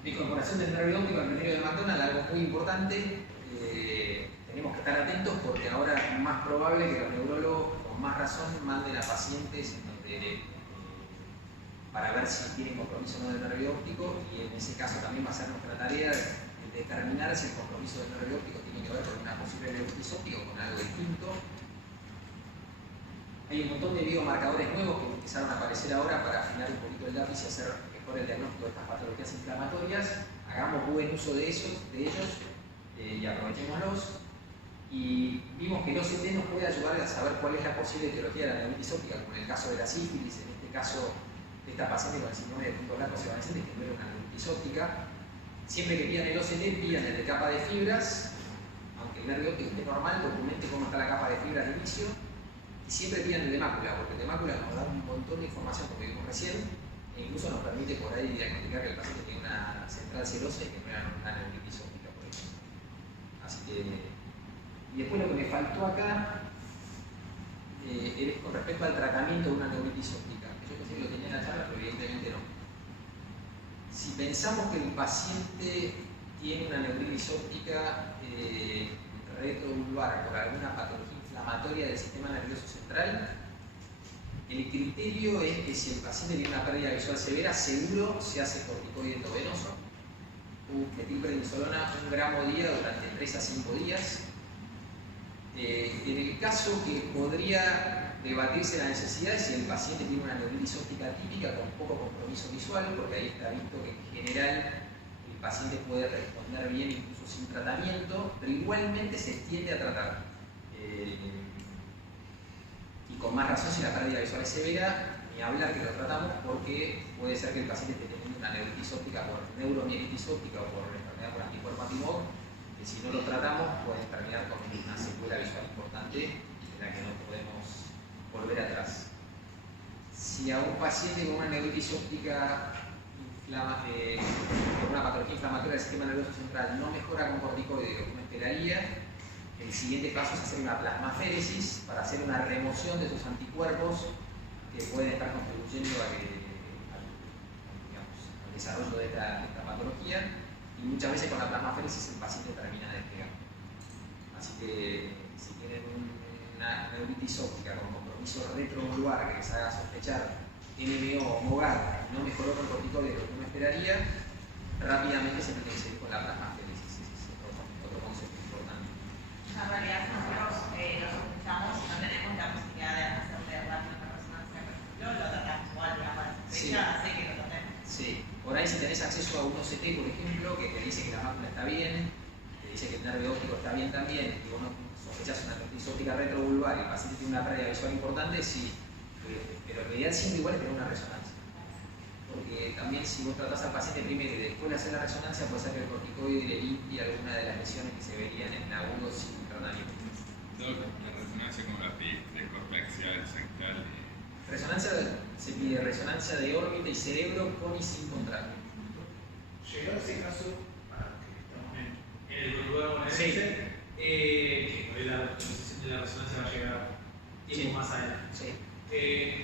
La incorporación del nervio óptico al criterio de McDonald, algo muy importante, tenemos que estar atentos porque ahora es más probable que los neurólogos con más razón manden a pacientes para ver si tienen compromiso o no del nervio óptico y en ese caso también va a ser nuestra tarea de determinar si el compromiso del nervio óptico tiene que ver con una posible neuritis óptica o con algo distinto. Hay un montón de biomarcadores nuevos que empezaron a aparecer ahora para afinar un poquito el lápiz y hacer mejor el diagnóstico de estas patologías inflamatorias. Hagamos buen uso de ellos y aprovechémoslos. Y vimos que el OCT nos puede ayudar a saber cuál es la posible etiología de la neuritis óptica, como en el caso de la sífilis, en este caso de esta paciente con el síndrome de puntos blancos evanescentes que no era una neuritis óptica. Siempre que pidan el OCT, pidan el de capa de fibras, aunque el nervio óptico esté normal, documente cómo está la capa de fibras de inicio. Y siempre tiran el de mácula, porque el de mácula nos da un montón de información, como vimos recién, e incluso nos permite por ahí diagnosticar que el paciente tiene una central serosa y que no era una neuritis óptica, por ejemplo. Así que, y después lo que me faltó acá es con respecto al tratamiento de una neuritis óptica. Yo pensé que lo tenía en la charla, pero evidentemente no. Si pensamos que el paciente tiene una neuritis óptica retrovulvar por alguna patología inflamatoria del sistema nervioso central, el criterio es que si el paciente tiene una pérdida visual severa, seguro se hace corticoide endovenoso, metilprednisolona 1 gramo día durante 3 a 5 días. En el caso que podría debatirse la necesidad es si el paciente tiene una neuritis óptica típica con poco compromiso visual, porque ahí está visto que en general el paciente puede responder bien incluso sin tratamiento, pero igualmente se tiende a tratar. Y con más razón si la pérdida visual es severa, ni hablar que lo tratamos, porque puede ser que el paciente esté teniendo una neuritis óptica por neuromielitis óptica o por enfermedad por anticuerpo antimod, que si no lo tratamos puede terminar con una secuela visual importante de la que no podemos volver atrás. Si a un paciente con una neuritis óptica con una patología inflamatoria del sistema nervioso central no mejora con corticoide, lo que uno esperaría, el siguiente paso es hacer una plasmaféresis para hacer una remoción de esos anticuerpos que pueden estar contribuyendo al desarrollo de esta patología, y muchas veces con la plasmaféresis el paciente termina despegando. Así que si tienen una neuritis óptica con compromiso retrovulvar que les haga sospechar NMO o MOGAD, no mejoró con corticoide lo que uno esperaría, rápidamente se tiene que seguir con la plasmaféresis. Ese es otro concepto importante. En realidad nosotros lo sospechamos y no tenemos la posibilidad de hacerle rápido una resonancia, por ejemplo, lo tratamos igual, digamos, la sospecha hace que lo tratemos. Sí, por ahí si tenés acceso a un OCT, por ejemplo, que te dice que la mácula está bien, te dice que el nervio óptico está bien también, y vos no sospechás una neuritis óptica retrovulvar y el paciente tiene una pérdida visual importante, sí, pero lo ideal siempre igual es tener una resonancia. Porque también si vos tratás al paciente primero y después le haces la resonancia, puede ser que el corticoide le limpie alguna de las lesiones que se verían en agudos sin tratamiento. La resonancia como la de axial, sanctal. Resonancia, se pide resonancia de órbita y cerebro con y sin contraste. Llegado a ese caso, para que estamos en el lugar Sí. que por ahí la optimización de la resonancia va a llegar tiempo más adelante. Sí.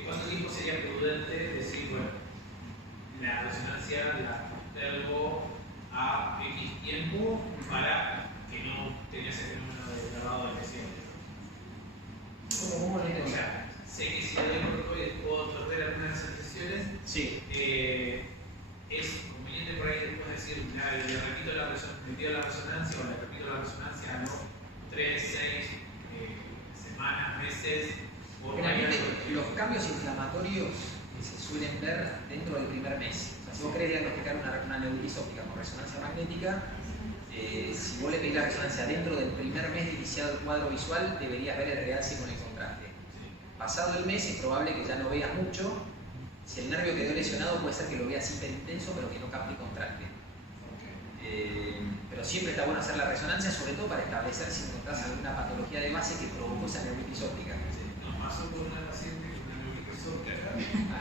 ¿Cuánto tiempo sería prudente decir, bueno, la resonancia la postergo a X tiempo para que no tenga ese fenómeno de lavado de lesiones? ¿Cómo lo entendí? O sea, sé que si le doy corticoides puedo perder algunas de esas lesiones. Sí. Es conveniente por ahí después decir, mira, le repito le pido la resonancia o le repito la resonancia a 3, 6 semanas, meses. Generalmente los cambios inflamatorios se suelen ver dentro del primer mes. O sea, si vos querés diagnosticar una neuritis óptica con resonancia magnética, si vos le pedís la resonancia dentro del primer mes de iniciado el cuadro visual, deberías ver el realce con el contraste. Pasado el mes es probable que ya no veas mucho. Si el nervio quedó lesionado, puede ser que lo veas hiper intenso, pero que no capte contraste. Pero siempre está bueno hacer la resonancia, sobre todo para establecer si encontrás alguna patología de base que provocó esa neuritis óptica. Nos pasó con una paciente con una neuritis óptica,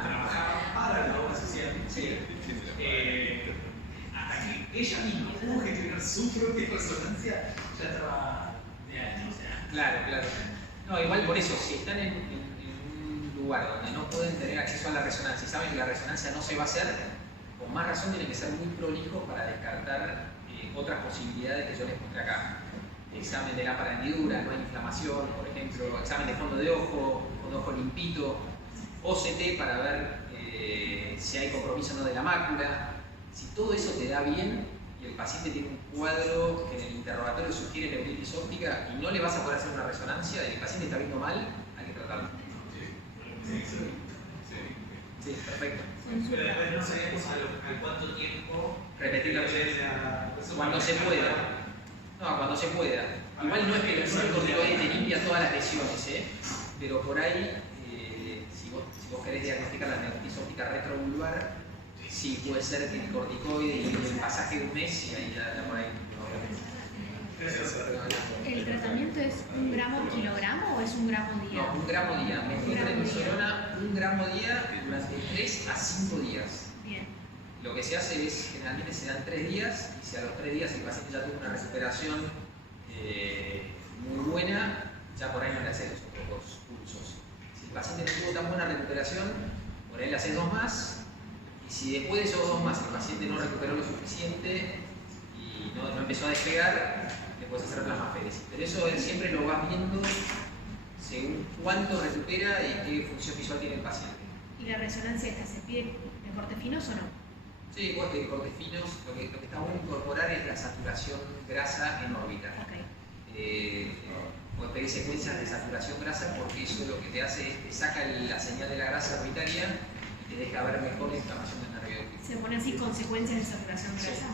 trabajaba para la obra social. Sí. Hasta que ella misma pudo gestionar su propia resonancia, ya estaba de años. Claro, claro. No, igual por eso, si están en un lugar donde no pueden tener acceso a la resonancia y saben que la resonancia no se va a hacer, con más razón tienen que ser muy prolijos para descartar otras posibilidades que yo les mostré acá. Examen de lámpara de hendidura, no hay inflamación, por ejemplo, examen de fondo de ojo limpito, OCT para ver si hay compromiso o no de la mácula. Si todo eso te da bien y el paciente tiene un cuadro que en el interrogatorio sugiere neuritis óptica y no le vas a poder hacer una resonancia y el paciente está viendo mal, hay que tratarlo. Sí, perfecto. Pero después no sabemos al cuánto tiempo Repetir la resonancia. Cuando se pueda. No, cuando se pueda. Igual no es que el corticoide te limpia todas las lesiones, pero por ahí, si vos querés diagnosticar la neuritis óptica retrovulvar, sí puede ser que el corticoide y el pasaje de un mes y ahí ya por ahí. ¿El tratamiento es 1 gramo kilogramo o es 1 gramo día? No, 1 gramo día. Methylprednisolona 1 gramo día durante 3 a 5 días. Bien. Lo que se hace es, generalmente se dan 3 días, y si a los 3 días el paciente ya tuvo una recuperación muy buena, ya por ahí no le hace los otros pulsos. Si el paciente no tuvo tan buena recuperación, por ahí le hace 2 más, y si después de esos 2 más el paciente no recuperó lo suficiente y no empezó a despegar, le puedes hacer plasmaféresis. Pero eso él siempre lo va viendo según cuánto recupera y qué función visual tiene el paciente. ¿Y la resonancia esta se pide de cortes finos o no? Sí, cortes finos, lo que está bueno incorporar es la saturación grasa en órbita. Okay. Puedes pedir secuencias de saturación grasa porque eso lo que te hace es te saca la señal de la grasa orbitaria y te deja ver mejor la inflamación del nervio óptico. ¿Se pone así consecuencias de saturación grasa?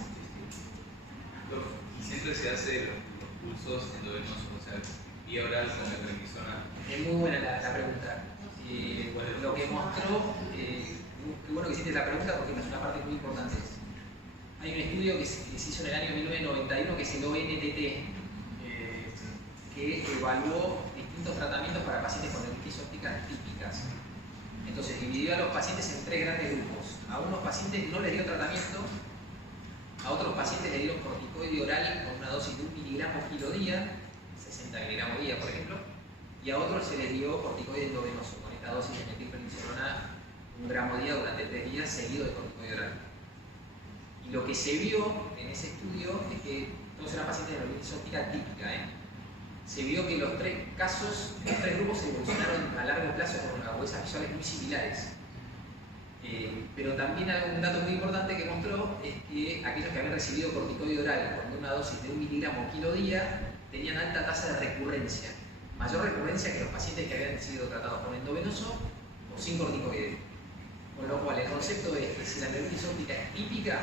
Y siempre se hace los pulsos endovenosos, o sea, vía oral con la prednisona. Es muy buena la pregunta. Lo que mostró, qué bueno que hiciste la pregunta porque es una parte muy importante. Hay un estudio que se hizo en el año 1991 que es el ONTT, que evaluó distintos tratamientos para pacientes con neuritis ópticas típicas. Entonces dividió a los pacientes en 3 grandes grupos. A unos pacientes no les dio tratamiento, a otros pacientes le dieron corticoide oral con una dosis de 1 miligramo kilo día, 60 miligramos día por ejemplo, y a otros se les dio corticoide endovenoso con esta dosis de methylprednisolona 1 gramo día durante 3 días seguido de corticoide oral. Y lo que se vio en ese estudio es que todos eran pacientes de neuritis óptica típica. Se vio que los 3 casos, los 3 grupos evolucionaron a largo plazo con agudezas visuales muy similares. Pero también un dato muy importante que mostró es que aquellos que habían recibido corticoide oral con una dosis de 1 miligramo kilo día tenían alta tasa de recurrencia, mayor recurrencia que los pacientes que habían sido tratados con endovenoso o sin corticoide. Con lo cual el concepto es que si la neuritis óptica es típica,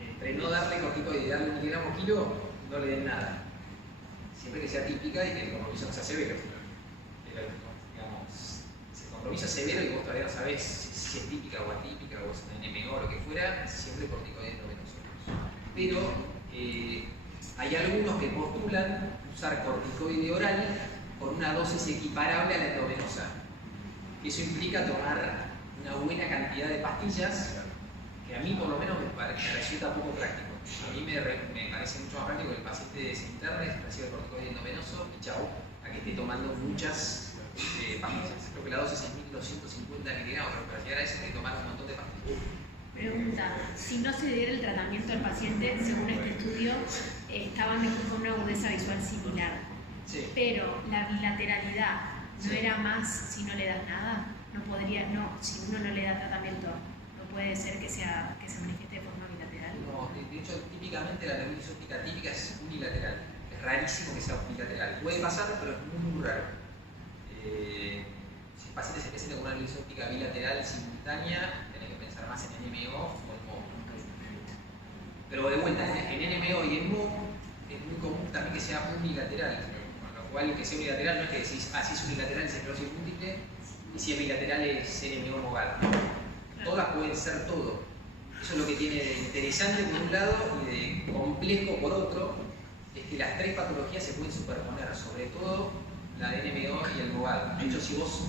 entre no darle corticoide y darle 1 miligramo kilo, no le den nada. Siempre que sea típica y que el compromiso no sea severo. Digamos, si el compromiso es severo y vos todavía no sabés si es típica o atípica o es una NMO o lo que fuera, siempre corticoide endovenoso. Pero hay algunos que postulan usar corticoide oral con una dosis equiparable a la endovenosa. Eso implica tomar una buena cantidad de pastillas, que a mí por lo menos me resulta poco práctico. A mí me parece mucho más práctico que el paciente se interne, recibe el corticoide endovenoso y chao, a que esté tomando muchas pastillas. Creo que la dosis es 1250 miligramos, pero para llegar a eso hay que tomar un montón de pastillas. Pregunta, si no se diera el tratamiento al paciente, según este estudio, estaban después con una agudeza visual similar. Sí. Pero la bilateralidad no era más si no le das nada. No podría, no, si uno no le da tratamiento, no puede ser que se manifieste de forma bilateral. No, de hecho, típicamente la neuritis óptica típica es unilateral. Es rarísimo que sea unilateral. Puede pasar, pero es muy, muy raro. Si el paciente se presenta con una neuritis óptica bilateral simultánea, tenés que pensar más en NMO o en MO. Pero de vuelta, en NMO y en MO es muy común también que sea unilateral. Con lo cual, que sea unilateral no es que decís, si es unilateral es esclerosis múltiple, y si es bilateral es NMO mogal. Todas pueden ser todo. Eso es lo que tiene de interesante por un lado y de complejo por otro, es que las 3 patologías se pueden superponer, sobre todo la de NMO y el MOGAD. De hecho, si vos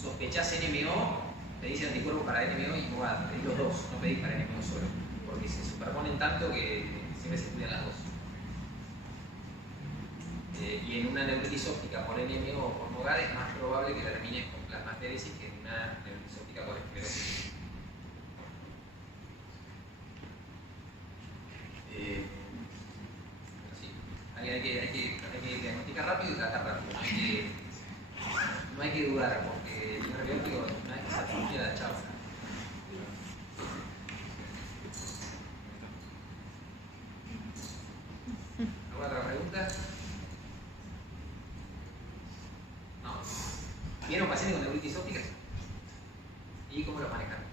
sospechás NMO, pedís anticuerpos para NMO y MOGAD, pedís los dos, no pedís para NMO solo, porque se superponen tanto que siempre se estudian las dos. Y en una neuritis óptica por NMO o por MOGAD es más probable que termines con plasmaféresis que en una neuritis óptica por esclerosis. Sí. Hay que diagnosticar rápido y tratar rápido. No hay que dudar, porque el nervio óptico, una vez que se atrofia, la chao. ¿Alguna otra pregunta? No. ¿Vieron pacientes con neuritis ópticas? ¿Y cómo los manejan?